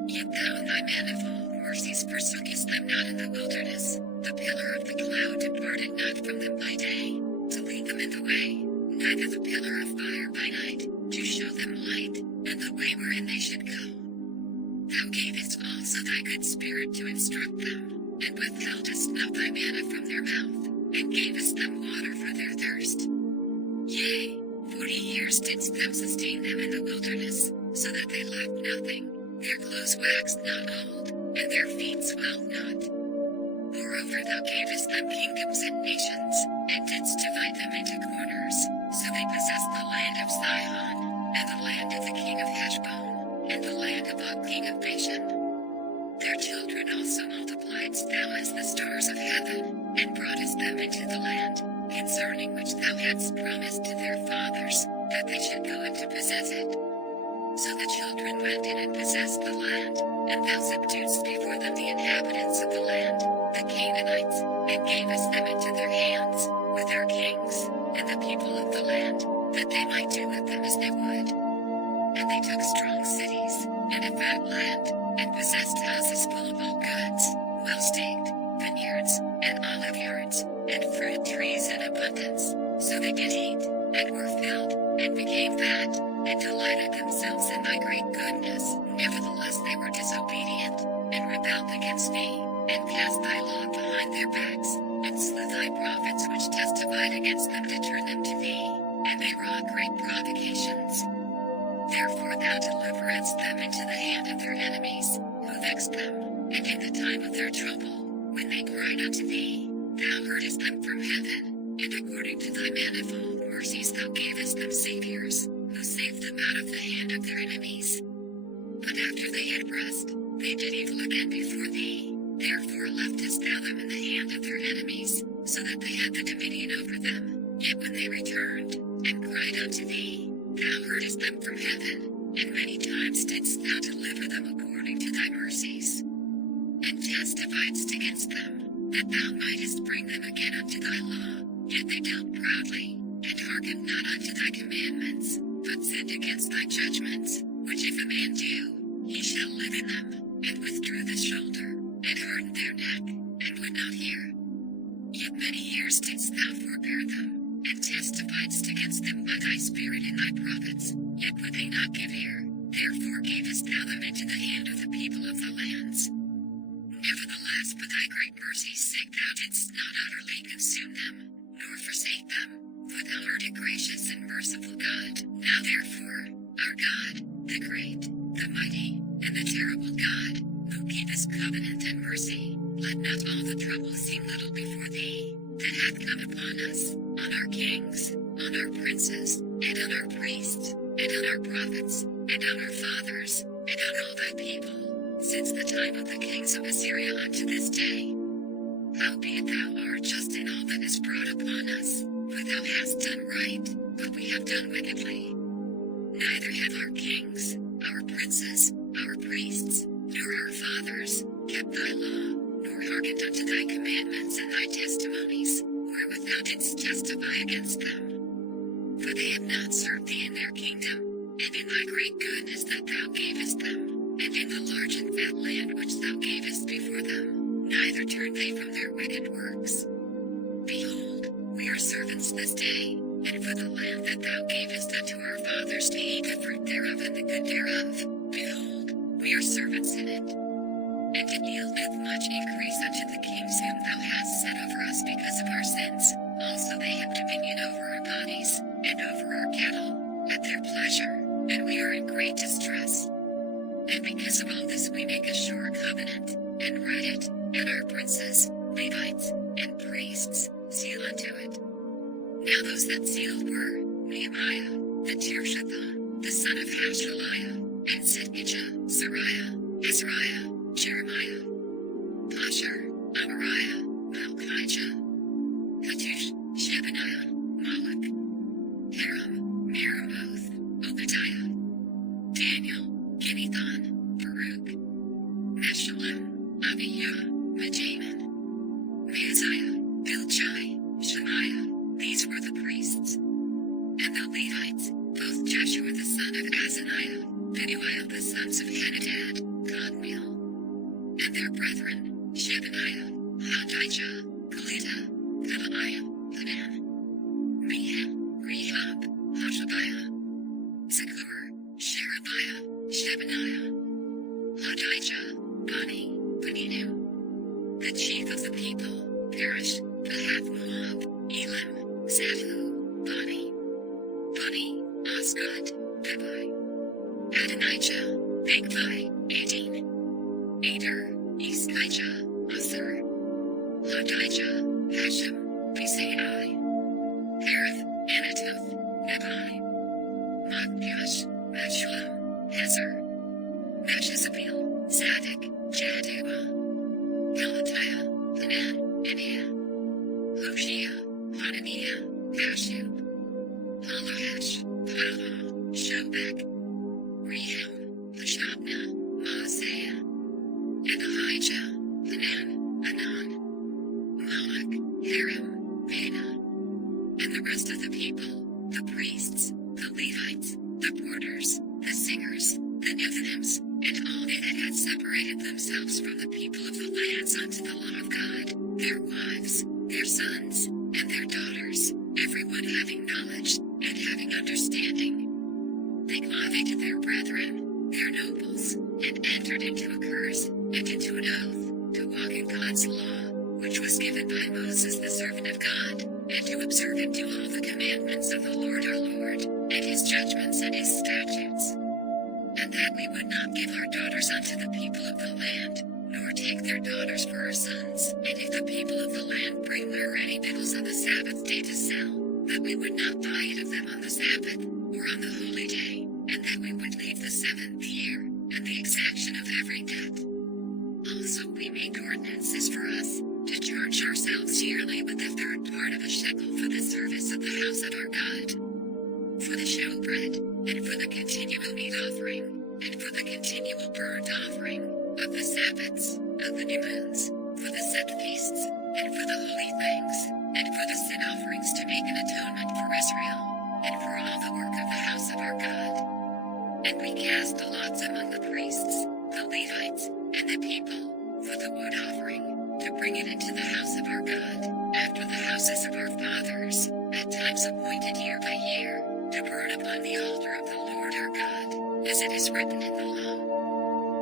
Yet thou in thy manifold mercies forsookest them not in the wilderness. The pillar of the cloud departed not from them by day, to lead them in the way, neither the pillar of fire by night, to show them light, and the way wherein they should go. Thou gavest also thy good spirit to instruct them, and withheldest not thy manna from their mouth, and gavest them water for their thirst. Yea, 40 years didst thou sustain them in the wilderness, so that they lacked nothing, their clothes waxed not old, and their feet swelled not. Moreover thou gavest them kingdoms and nations, and didst divide them into corners, so they possessed the land of Sihon, and the land of the king of Heshbon, and the land of Og king of Bashan. Their children also multipliedst thou as the stars of heaven, and broughtest them into the land, concerning which thou hadst promised to their fathers, that they should go and to possess it. So the children went in and possessed the land, and thou subduedst before them the inhabitants of the land, the Canaanites, and gavest them into their hands, with their kings, and the people of the land, that they might do with them as they would. And they took strong cities, and a fat land, and possessed houses full of all goods, well staked, vineyards, and olive yards, and fruit trees in abundance. So they did eat, and were filled, and became fat, and delighted themselves in thy great goodness. Nevertheless they were disobedient, and rebelled against thee, and cast thy law behind their backs, and slew thy prophets which testified against them to turn them to thee, and they wrought great provocations. Therefore thou deliveredst them into the hand of their enemies, who vexed them, and in the time of their trouble, when they cried unto thee, thou heardest them from heaven, and according to thy manifold mercies thou gavest them saviors, who saved them out of the hand of their enemies. But after they had rest, they did evil again before thee, therefore leftest thou them in the hand of their enemies, so that they had the dominion over them. Yet when they returned, and cried unto thee, thou heardest them from heaven, and many times didst thou deliver them according to thy mercies. and testifiedst against them, that thou mightest bring them again unto thy law. Yet they dealt proudly, and hearkened not unto thy commandments, but sinned against thy judgments, which if a man do, he shall live in them, and withdrew the shoulder, and hardened their neck, and would not hear. Yet many years didst thou forbear them, and testifiedst against them by thy spirit in thy prophets, yet would they not give ear. Therefore gavest thou them into the hand of the people of the lands. Nevertheless, for thy great mercy's sake thou didst not utterly consume them, nor forsake them, for thou art a gracious and merciful God. Now therefore, our God, the great, the mighty, and the terrible God, who keepest covenant and mercy, let not all the trouble seem little before thee, that hath come upon us, on our kings, on our princes, and on our priests, and on our prophets, and on our fathers, and on all thy people, since the time of the kings of Assyria unto this day. Howbeit thou art just in all that is brought upon us, for thou hast done right, but we have done wickedly. Neither have our kings, our princes, our priests, nor our fathers, kept thy law, nor hearkened unto thy commandments and thy testimonies, wherewith thou didst testify against them. For they have not served thee in their kingdom, and in thy great goodness that thou gavest them, and in the large and fat land which thou gavest before them, neither turned they from their wicked works. Behold, we are servants this day, and for the land that thou gavest unto our fathers to eat the fruit thereof and the good thereof, behold, we are servants in it. And it yieldeth much increase unto the kings whom thou hast set over us because of our sins. Also they have dominion over our bodies, and over our cattle, at their pleasure, and we are in great distress. And because of all this we make a sure covenant, and write it, and our princes, Levites, and priests, seal unto it. Now those that sealed were, Nehemiah, the Tirshatha, the son of Hashaliah, and Zidkijah, Sariah, Azariah, Jeremiah, Pashur, Amariah, Malchijah, Hattush, Shebaniah, Malach, Haram, Meremoth, Obadiah, Daniel, Ginnethon, Baruch, Meshullam, Abijah, Majamin, Maaziah, Bilchai, Shemaiah. These were the priests. And the Levites, both Joshua the son of Azaniah, Binuel the sons of Henadad, Kadmiel, and their brethren, Shebaniah, Hadijah, Kalida, Pelaiah, Hanan, Meha, Rehab, Hashabiah, Zakur, Sherebiah, Shebaniah, Hadijah, Bani, Beninu, the chief of the people, Perish, Pahath Moab, Elam, Zaphu, Bani, Asgad, Bebai, Adonijah, Bigvai, Adin, Ader, Iskijah, Asur, Hadijah, Hashem, Bisai, Harith, Anatoth, Nebai, Makgash, Meshullam, Hezer, Meshezabeel, Zadok, Jaddua, Pelatiah, Hanan, Eniah, Hoshea, Hananiah, Hashub, Halahash, Palah, Shobek, Rehem, Hashabna, Maaseiah, and Ahijah, Hanan, Anan, Malach, Haram, Bana, and the rest of the people, the priests, the Levites, the porters, the singers, the Nethinims, and all they that had separated themselves from the people of the lands unto the law of God, their wives, their sons, and their daughters, everyone having knowledge, and having understanding. They clave to their brethren, their nobles, and entered into a curse, and into an oath, to walk in God's law, which was given by Moses the servant of God, and to observe and do all the commandments of the Lord our Lord, and his judgments and his statutes. And that we would not give our daughters unto the people of the land, nor take their daughters for our sons, and if the people of the land bring their ready victuals on the Sabbath day to sell, that we would not buy it of them on the Sabbath, or on the holy day, and that we would leave the 7th year, and the exaction of every debt. Also we made ordinances for us, to charge ourselves yearly with the 3rd part of a shekel for the service of the house of our God, for the showbread, and for the continual meat offering, and for the continual burnt offering, of the Sabbaths, of the new moons, for the set feasts, and for the holy things, and for the sin offerings to make an atonement for Israel, and for all the work of the house of our God. And we cast the lots among the priests, the Levites, and the people, for the wood offering, to bring it into the house of our God, after the houses of our fathers, at times appointed year by year, to burn upon the altar of the Lord our God, as it is written in the law,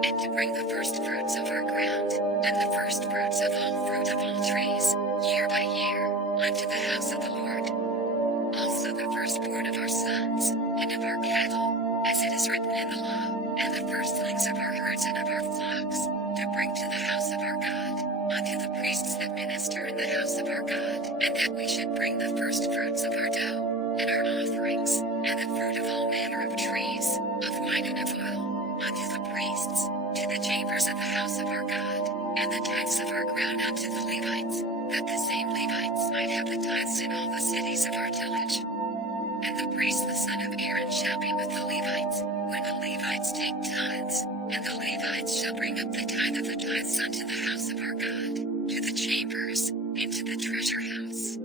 and to bring the first fruits of our ground, and the first fruits of all fruit of all trees, year by year, unto the house of the Lord. Also the firstborn of our sons, and of our cattle, as it is written in the law, and the firstlings of our herds and of our flocks, to bring to the house of our God, unto the priests that minister in the house of our God, and that we should bring the first fruits of our dough, and our offerings, and the fruit of all manner of trees, of wine and of oil, unto the priests, to the chambers of the house of our God, and the tithes of our ground unto the Levites, that the same Levites might have the tithes in all the cities of our tillage. And the priest the son of Aaron shall be with the Levites, when the Levites take tithes, and the Levites shall bring up the tithe of the tithes unto the house of our God, to the chambers, into the treasure house.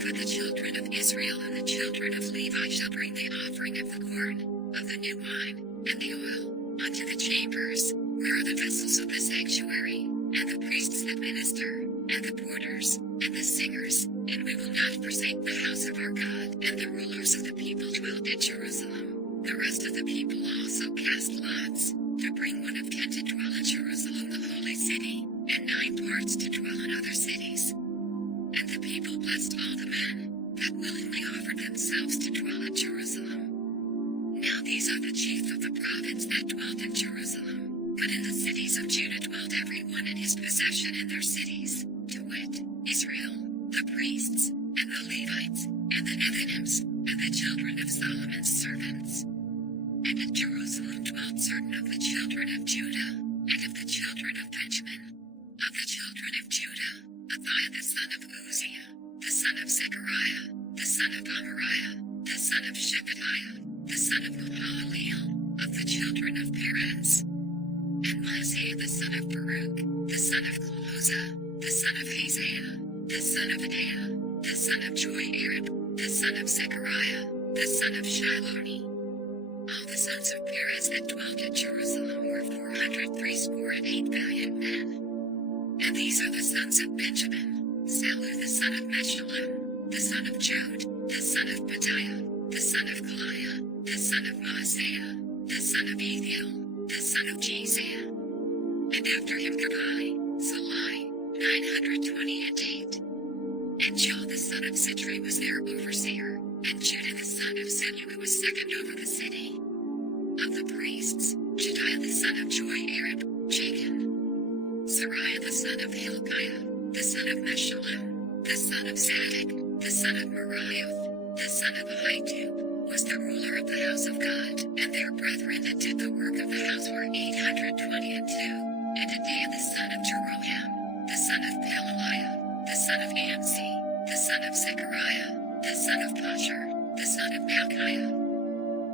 For the children of Israel and the children of Levi shall bring the offering of the corn, of the new wine, and the oil, unto the chambers, where are the vessels of the sanctuary, and the priests that minister, and the porters, and the singers, and we will not forsake the house of our God. And the rulers of the people dwelt at Jerusalem. The rest of the people also cast lots, to bring 1 of 10 to dwell in Jerusalem the holy city, and 9 parts to dwell in other cities. And the people blessed all the men, that willingly offered themselves to dwell at Jerusalem. Now these are the chief of the province that dwelt in Jerusalem, but in the cities of Judah dwelt every one in his possession in their cities, to wit, Israel, the priests, and the Levites, and the Nethinims, and the children of Solomon's servants. And at Jerusalem dwelt certain of the children of Judah, and of the children of Benjamin. Of the children of Judah, Athaiah the son of Uzziah, the son of Zechariah, the son of Amariah, the son of Shephatiah, the son of Mahalaleel, of the children of Perez. And Maaseiah the son of Baruch, the son of Clohosah, the son of Hazaiah, the son of Adaiah, the son of Joiarib, the son of Zechariah, the son of Shiloni. All the sons of Perez that dwelt at Jerusalem were 468 valiant men. And these are the sons of Benjamin: Salu the son of Meshullam, the son of Jod, the son of Pedaiah, the son of Kaliah, the son of Maaseiah, the son of Ethiel, the son of Jesiah. And after him Gabai, Salai, 928. And Joel the son of Sitri was their overseer, and Judah the son of Senua was second over the city. Of the priests, Jediah the son of Joiarib, Jachin. Sariah the son of Hilkiah, the son of Meshullam, the son of Zadok, the son of Merioth, the son of Ahitub, was the ruler of the house of God, and their brethren that did the work of the house were 822. And Adaiah the son of Jeroham, the son of Pelaliah, the son of Amsi, the son of Zechariah, the son of Pashur, the son of Malchiah,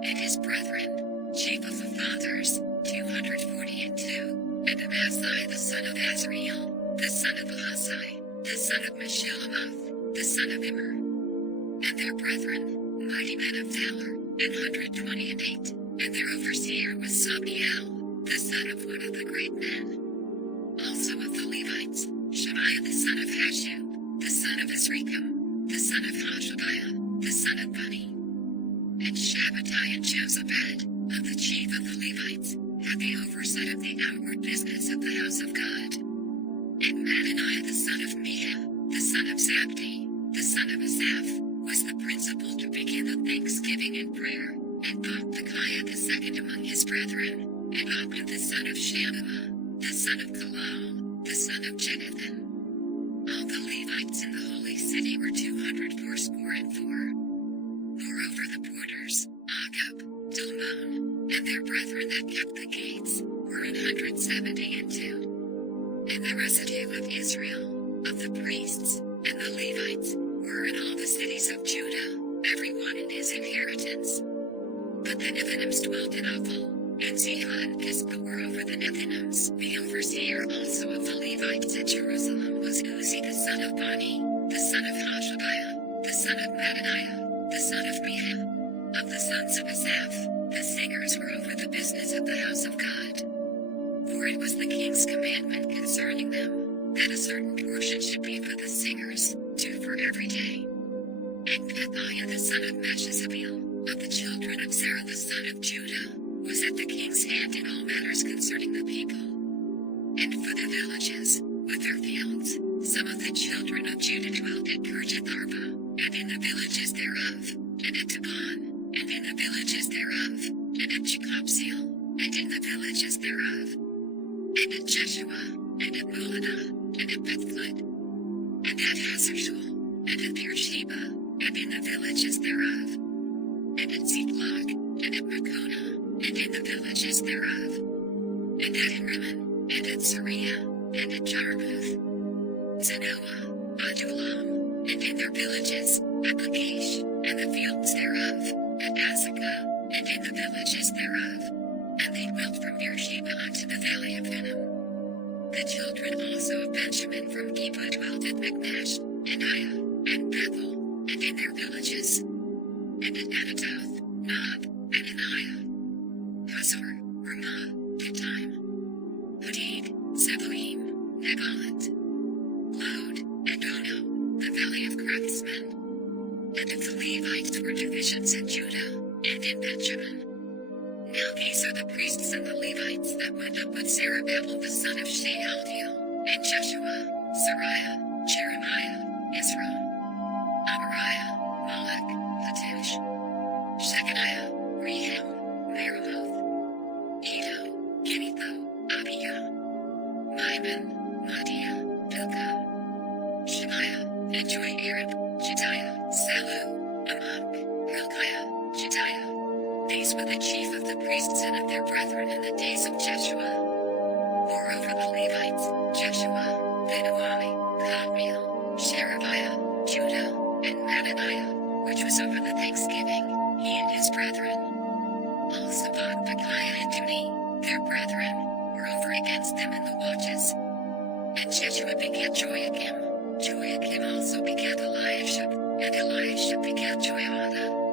and his brethren, chief of the fathers, 242, and Amasai the son of Azriel, the son of Ahasai, the son of Meshillemoth, the son of Immer, and their brethren, mighty men of valor, 128, and their overseer was Sabiel, the son of one of the great men. Also of the Levites, Shemaiah the son of Hashub, the son of Azrikam, the son of Hashabiah, the son of Bani, and Shabbatai and Josabad, of the chief of the Levites, had the oversight of the outward business of the house of God. And Mattaniah the son of Mehah, the son of Zabdi, the son of Asaph, was the principal to begin the thanksgiving and prayer, and Bakbukiah the second among his brethren, and Abda the son of Shammah, the son of Kalal, the son of Jeduthun. All the Levites in the holy city were 284. Moreover the porters, Agab, Dalmon, and their brethren that kept the gates, were 172. And the residue of Israel, of the priests, and the Levites, were in all the cities of Judah, every one in his inheritance. But the Nethinims dwelt in Ophel, and Ziha and Pisgah were over the Nethinims. The overseer also of the Levites at Jerusalem was Uzzi the son of Bani, the son of Hashabiah, the son of Mattaniah, the son of Meha. Of the sons of Asaph, the singers were over the business of the house of God. For it was the king's commandment concerning them, that a certain portion should be for the singers, 2 for every day. And Pethiah the son of Meshezabeel, of the children of Zerah the son of Judah, was at the king's hand in all matters concerning the people. And for the villages, with their fields, some of the children of Judah dwelt at Kirjath Arba, and in the villages thereof, and at Tabon, and in the villages thereof, and at Jekopseel, and in the villages thereof, and at Jeshua, and at Moladah, and at Bethfled, and at Hazarshul, and at Beersheba, and in the villages thereof, and at Ziklag, and at Makona, and in the villages thereof, and at Rimmon, and at Sariah, and at Jarmuth, Zanoah, Adulam, and in their villages, at Lachish, and the fields thereof, at Azekah, and in the villages thereof, and they dwelt from Beersheba unto the valley of Hinnom. The children also of Benjamin from Geba dwelt at Michmash, and Aiah, and Bethel, and in their villages, and at Anatoth, Nob, and in Aiah, Hazor, Ramah, Gittaim, Hadid, Zeboim, Nebalat, Lod, and Ono, the valley of craftsmen. And of the Levites were divisions in Judah, and in Benjamin. Now these are the priests and the Levites that went up with Zerubbabel the son of Shealtiel, and Jeshua, Sariah, Jeremiah, Israel, Amariah, Malek, Hattush, Shechaniah, Rehum, Meremoth, Edo, Ginnetho, Abijah, Maiman, Madiah, Bilgah, Shemaiah, and Joiarib, Jedaiah, Salu, Amok, Hilkiah, Jedaiah. These were the chief of the priests and of their brethren in the days of Jeshua. Moreover the Levites, Jeshua, Binuai, Kadmiel, Sherebiah, Judah, and Mattaniah, which was over the thanksgiving, he and his brethren. Also Bakbukiah and Duni, their brethren, were over against them in the watches. And Jeshua begat Joiakim. Joiakim also begat Eliashib, and Eliashib begat Joiada.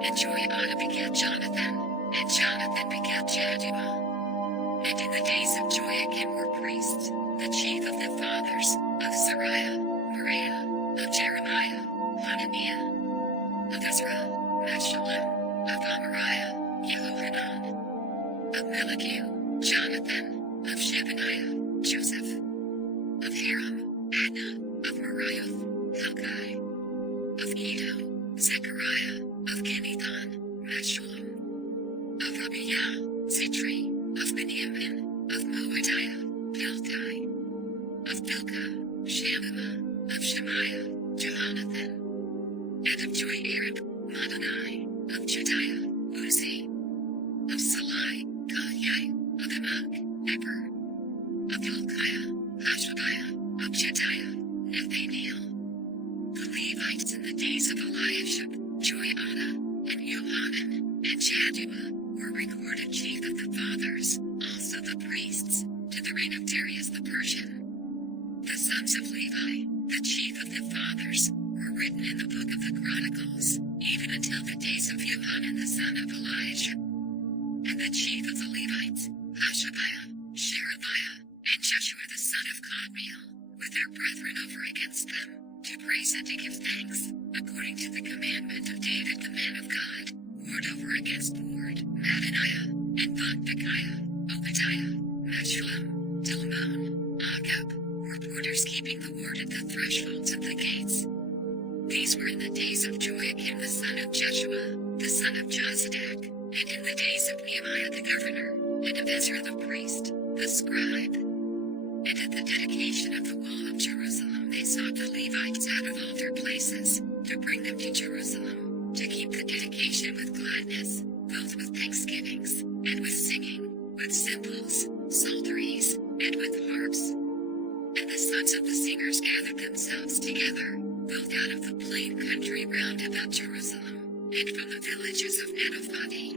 And Joiada begat Jonathan, and Jonathan begat Jaddua. And in the days of Joiakim were priests, the chief of the fathers, of Sariah, Moriah, of Jeremiah, Hananiah, of Ezra, Meshullam, of Amariah, Yehohanan, of Melikiu, Jonathan, of Shebaniah, Joseph, of Hiram, Adnah, of Meraioth, Helkai, of Edo, Zechariah, of Ginnethon, Meshullam, of Abiyah, Zitri, of Benjamin, of Moadiah, Piltai, of Bilgah, Shammah, of Shemaiah, Jonathan, and of Joiarib, Madani, of Jediah, Uzzi, of Salai, Kahyai, of Amok, Eber, of Hilkiah, Hashabiah, of Jediah, Nathaniel. The Levites in the days of Eliashib, Joiada, and Johanan, and Jaddua, were recorded chief of the fathers, also the priests, to the reign of Darius the Persian. The sons of Levi, the chief of the fathers, were written in the book of the Chronicles, even until the days of Johanan the son of Eliashib. And the chief of the Levites, Hashabiah, Sherebiah, and Joshua the son of Kadmiel, with their brethren over against them, to praise and to give thanks, according to the commandment of David the man of God, warred over against ward, Mattaniah, and Bakbukiah, Obadiah, Meshullam, Talmon, Agab, were porters keeping the ward at the thresholds of the gates. These were in the days of Joiakim the son of Jeshua, the son of Jozadak, and in the days of Nehemiah the governor, and of Ezra the priest, the scribe. And at the dedication of the wall of Jerusalem they sought the Levites out of all their places, to bring them to Jerusalem, to keep the dedication with gladness, both with thanksgivings, and with singing, with cymbals, psalteries, and with harps. And the sons of the singers gathered themselves together, both out of the plain country round about Jerusalem, and from the villages of Netophathi.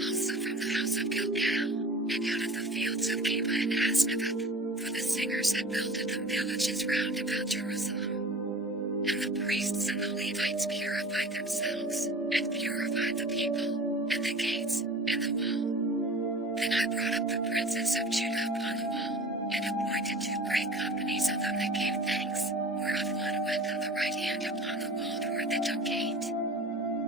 Also also from the house of Gilgal, and out of the fields of Geba and Asnavath, for the singers had builded them villages round about Jerusalem. And the priests and the Levites purified themselves, and purified the people, and the gates, and the wall. Then I brought up the princes of Judah upon the wall, and appointed 2 great companies of them that gave thanks, whereof one went on the right hand upon the wall toward the door gate.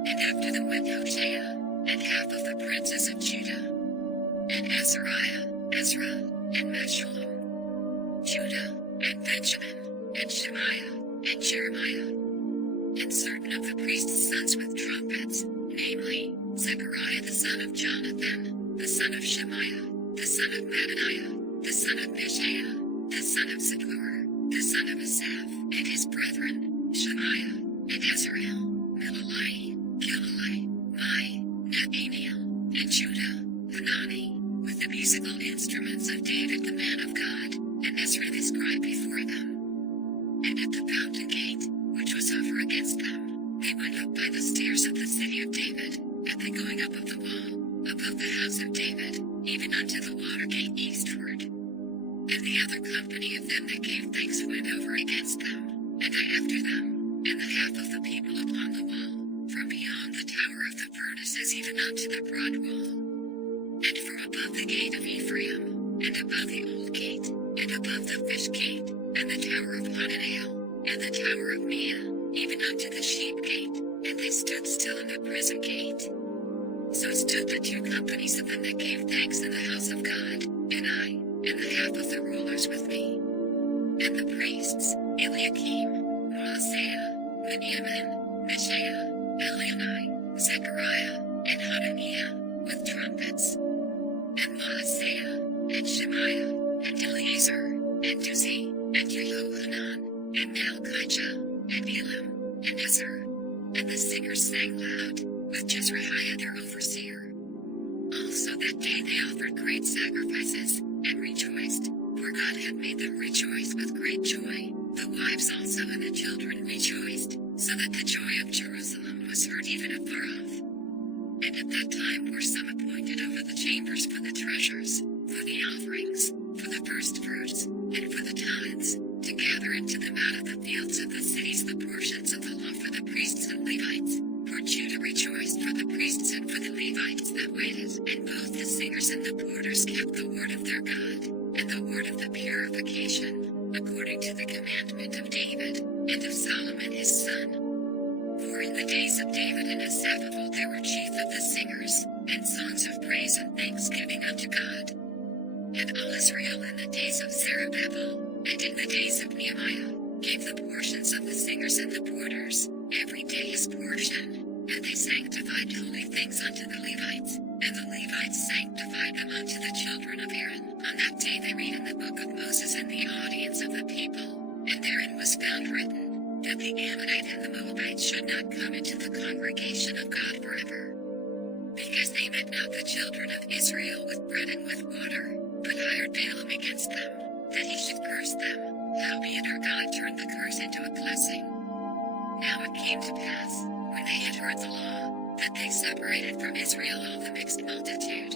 And after them went Hoshea, and half of the princes of Judah, and Azariah, Ezra, and Meshullam, Judah, and Benjamin, and Shemaiah, and Jeremiah, and certain of the priests' sons with trumpets, namely, Zechariah the son of Jonathan, the son of Shemaiah, the son of Mattaniah, the son of Mishael, the son of Zakur, the son of Asaph, and his brethren, Shemaiah, and Azarel, Milalai, Gilalai, Mai, Nethaniel, and Judah, Hanani, with the musical instruments of David the man of God, and Ezra the scribe before them. And at the fountain gate, which was over against them, they went up by the stairs of the city of David, at the going up of the wall, above the house of David, even unto the water gate eastward. And the other company of them that gave thanks went over against them, and I after them, and the half of the people upon the wall, from beyond the tower of the furnaces even unto the broad wall. And from above the gate of Ephraim, and above the old gate, and above the fish gate, and the tower of Hananel, and the tower of Mia, even unto the sheep gate, and they stood still in the prison gate. So stood the 2 companies of them that gave thanks in the house of God, and I, and the half of the rulers with me. And the priests, Eliakim, Maaseiah, Miniamin, Mishael, Elionai, Zechariah, and Hananiah, with trumpets. And Maaseiah, and Shemaiah, and Eleazar, and Duzi, and Jehohanan, and Malchijah, and Elam, and Ezer. And the singers sang loud, with Jezreiah their overseer. Also that day they offered great sacrifices, and rejoiced, for God had made them rejoice with great joy. The wives also and the children rejoiced, so that the joy of Jerusalem was heard even afar off. And at that time were some appointed over the chambers for the treasures, for the offerings, for the firstfruits, and for the tithes, to gather into them out of the fields of the cities the portions of the law for the priests and Levites. For Judah rejoiced for the priests and for the Levites that waited, and both the singers and the porters kept the word of their God, and the word of the purification, according to the commandment of David, and of Solomon his son. For in the days of David and Asaph of old there were chief of the singers, and songs of praise and thanksgiving unto God. And all Israel in the days of Zerubbabel, and in the days of Nehemiah, gave the portions of the singers and the porters, every day his portion, and they sanctified holy things unto the Levites, and the Levites sanctified them unto the children of Aaron. On that day they read in the book of Moses in the audience of the people, and therein was found written, that the Ammonite and the Moabite should not come into the congregation of God forever. Because they met not the children of Israel with bread and with water, but hired Balaam against them, that he should curse them. Howbeit our God turned the curse into a blessing. Now it came to pass, when they had heard the law, that they separated from Israel all the mixed multitude.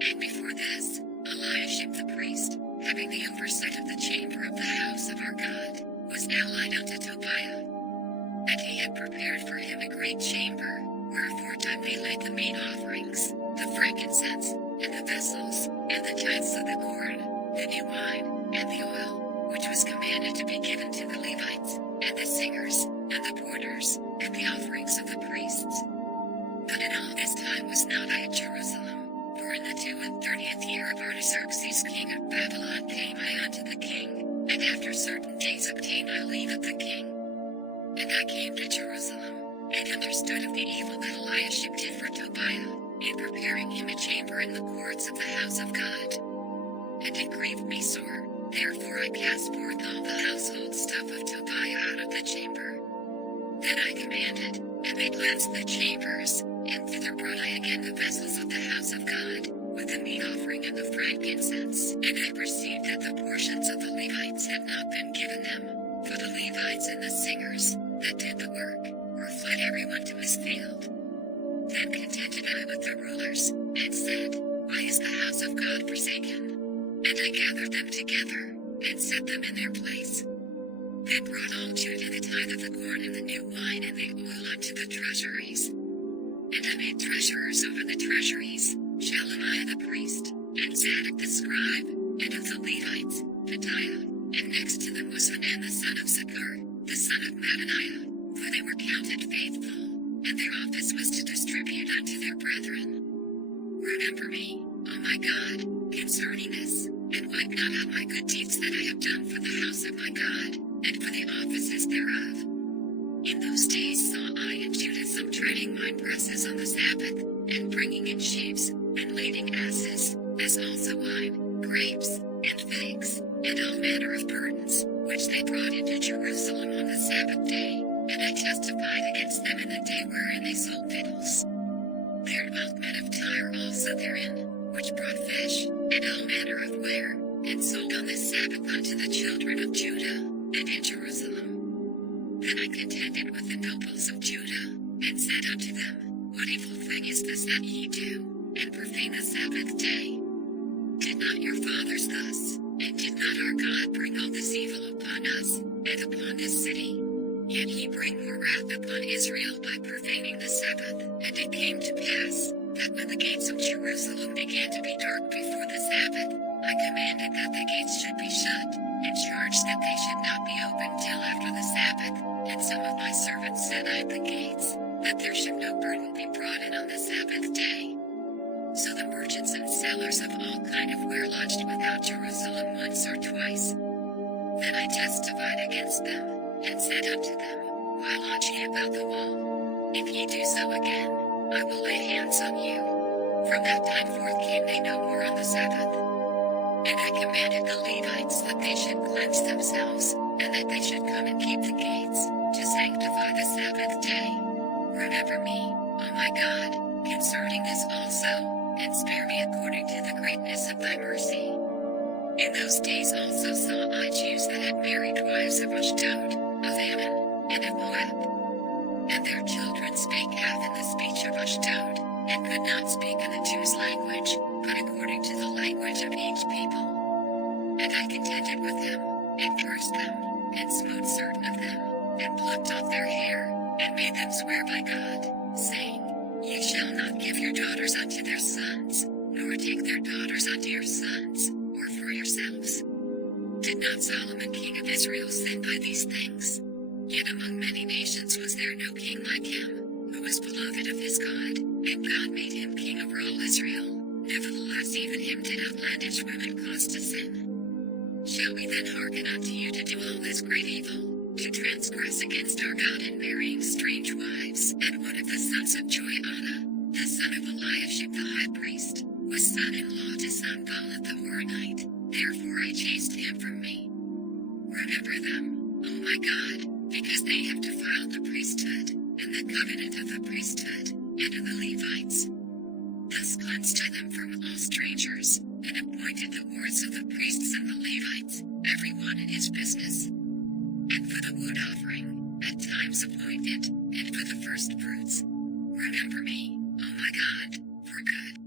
And before this, Eliashib the priest, having the oversight of the chamber of the house of our God, was allied unto Tobiah. And he had prepared for him a great chamber, where aforetime they laid the meat offerings, the frankincense, and the vessels, and the tithes of the corn, the new wine, and the oil, which was commanded to be given to the Levites, and the singers, and the porters, and the offerings of the priests. But in all this time was not I at Jerusalem, for in the 32nd year of Artaxerxes king of Babylon came I unto the king, and after certain days obtained I leave of the king. And I came to Jerusalem, and understood of the evil that Eliashib did for Tobiah, in preparing him a chamber in the courts of the house of God. And it grieved me sore, therefore I cast forth all the household stuff of Tobiah out of the chamber. Then I commanded, and they cleansed the chambers, and thither brought I again the vessels of the house of God, with the meat offering and the frankincense. And I perceived that the portions of the Levites had not been given them, for the Levites and the singers, that did the work, were fled every one to his field. Then contented I with the rulers, and said, Why is the house of God forsaken? And I gathered them together, and set them in their place. Then brought all Judah the tithe of the corn and the new wine and the oil unto the treasuries. And I made treasurers over the treasuries, Shelemiah the priest, and Zadok the scribe, and of the Levites, Pedaiah, and next to them was Hanan the son of Zakur, the son of Mattaniah, for they were counted faithful, and their office was to distribute unto their brethren. Remember me, O my God, concerning this, and wipe not out my good deeds that I have done for the house of my God, and for the offices thereof. In those days saw I in Judah some treading winepresses on the Sabbath, and bringing in sheaves, and lading asses, as also wine, grapes, and figs, and all manner of burdens, which they brought into Jerusalem on the Sabbath day, and I testified against them in the day wherein they sold victuals. There dwelt men of Tyre also therein, which brought fish, and all manner of ware, and sold on the Sabbath unto the children of Judah, and in Jerusalem. Then I contended with the nobles of Judah, and said unto them, What evil thing is this that ye do, and profane the Sabbath day? Did not your fathers thus, and did not our God bring all this evil upon us, and upon this city? Yet he bring more wrath upon Israel by profaning the Sabbath. And it came to pass, that when the gates of Jerusalem began to be dark before the Sabbath, I commanded that the gates should be shut, and charged that they should not be opened till after the Sabbath. And some of my servants set at the gates, that there should no burden be brought in on the Sabbath day. So the merchants and sellers of all kind of ware lodged without Jerusalem once or twice. Then I testified against them, and said unto them, Why lodge ye about the wall? If ye do so again, I will lay hands on you. From that time forth came they no more on the Sabbath. And I commanded the Levites that they should cleanse themselves, and that they should come and keep the gates, to sanctify the Sabbath day. Remember me, O my God, concerning this also, and spare me according to the greatness of thy mercy. In those days also saw I Jews that had married wives of Ashdod, of Ammon, and of Moab. And their children spake half in the speech of Ashdod, and could not speak in the Jews' language, but according to the language of each people. And I contended with them, and cursed them, and smote certain of them, and plucked off their hair, and made them swear by God, saying, Ye shall not give your daughters unto their sons, nor take their daughters unto your sons, or for yourselves. Did not Solomon king of Israel sin by these things? Yet among many nations was there no king like him, who was beloved of his God, and God made him king over all Israel. Nevertheless even him did outlandish women cause to sin. Shall we then hearken unto you to do all this great evil, to transgress against our God in marrying strange wives? And one of the sons of Joiada, the son of Eliashib the high priest, was son-in-law to Sanballat the Horonite. Therefore I chased him from me. Remember them, O my God, because they have defiled the priesthood, and the covenant of the priesthood, and of the Levites. Thus cleansed I them from all strangers, and appointed the wards of the priests and the Levites, every one in his business. And for the wood offering, at times appointed, and for the first fruits. Remember me, O my God, for good.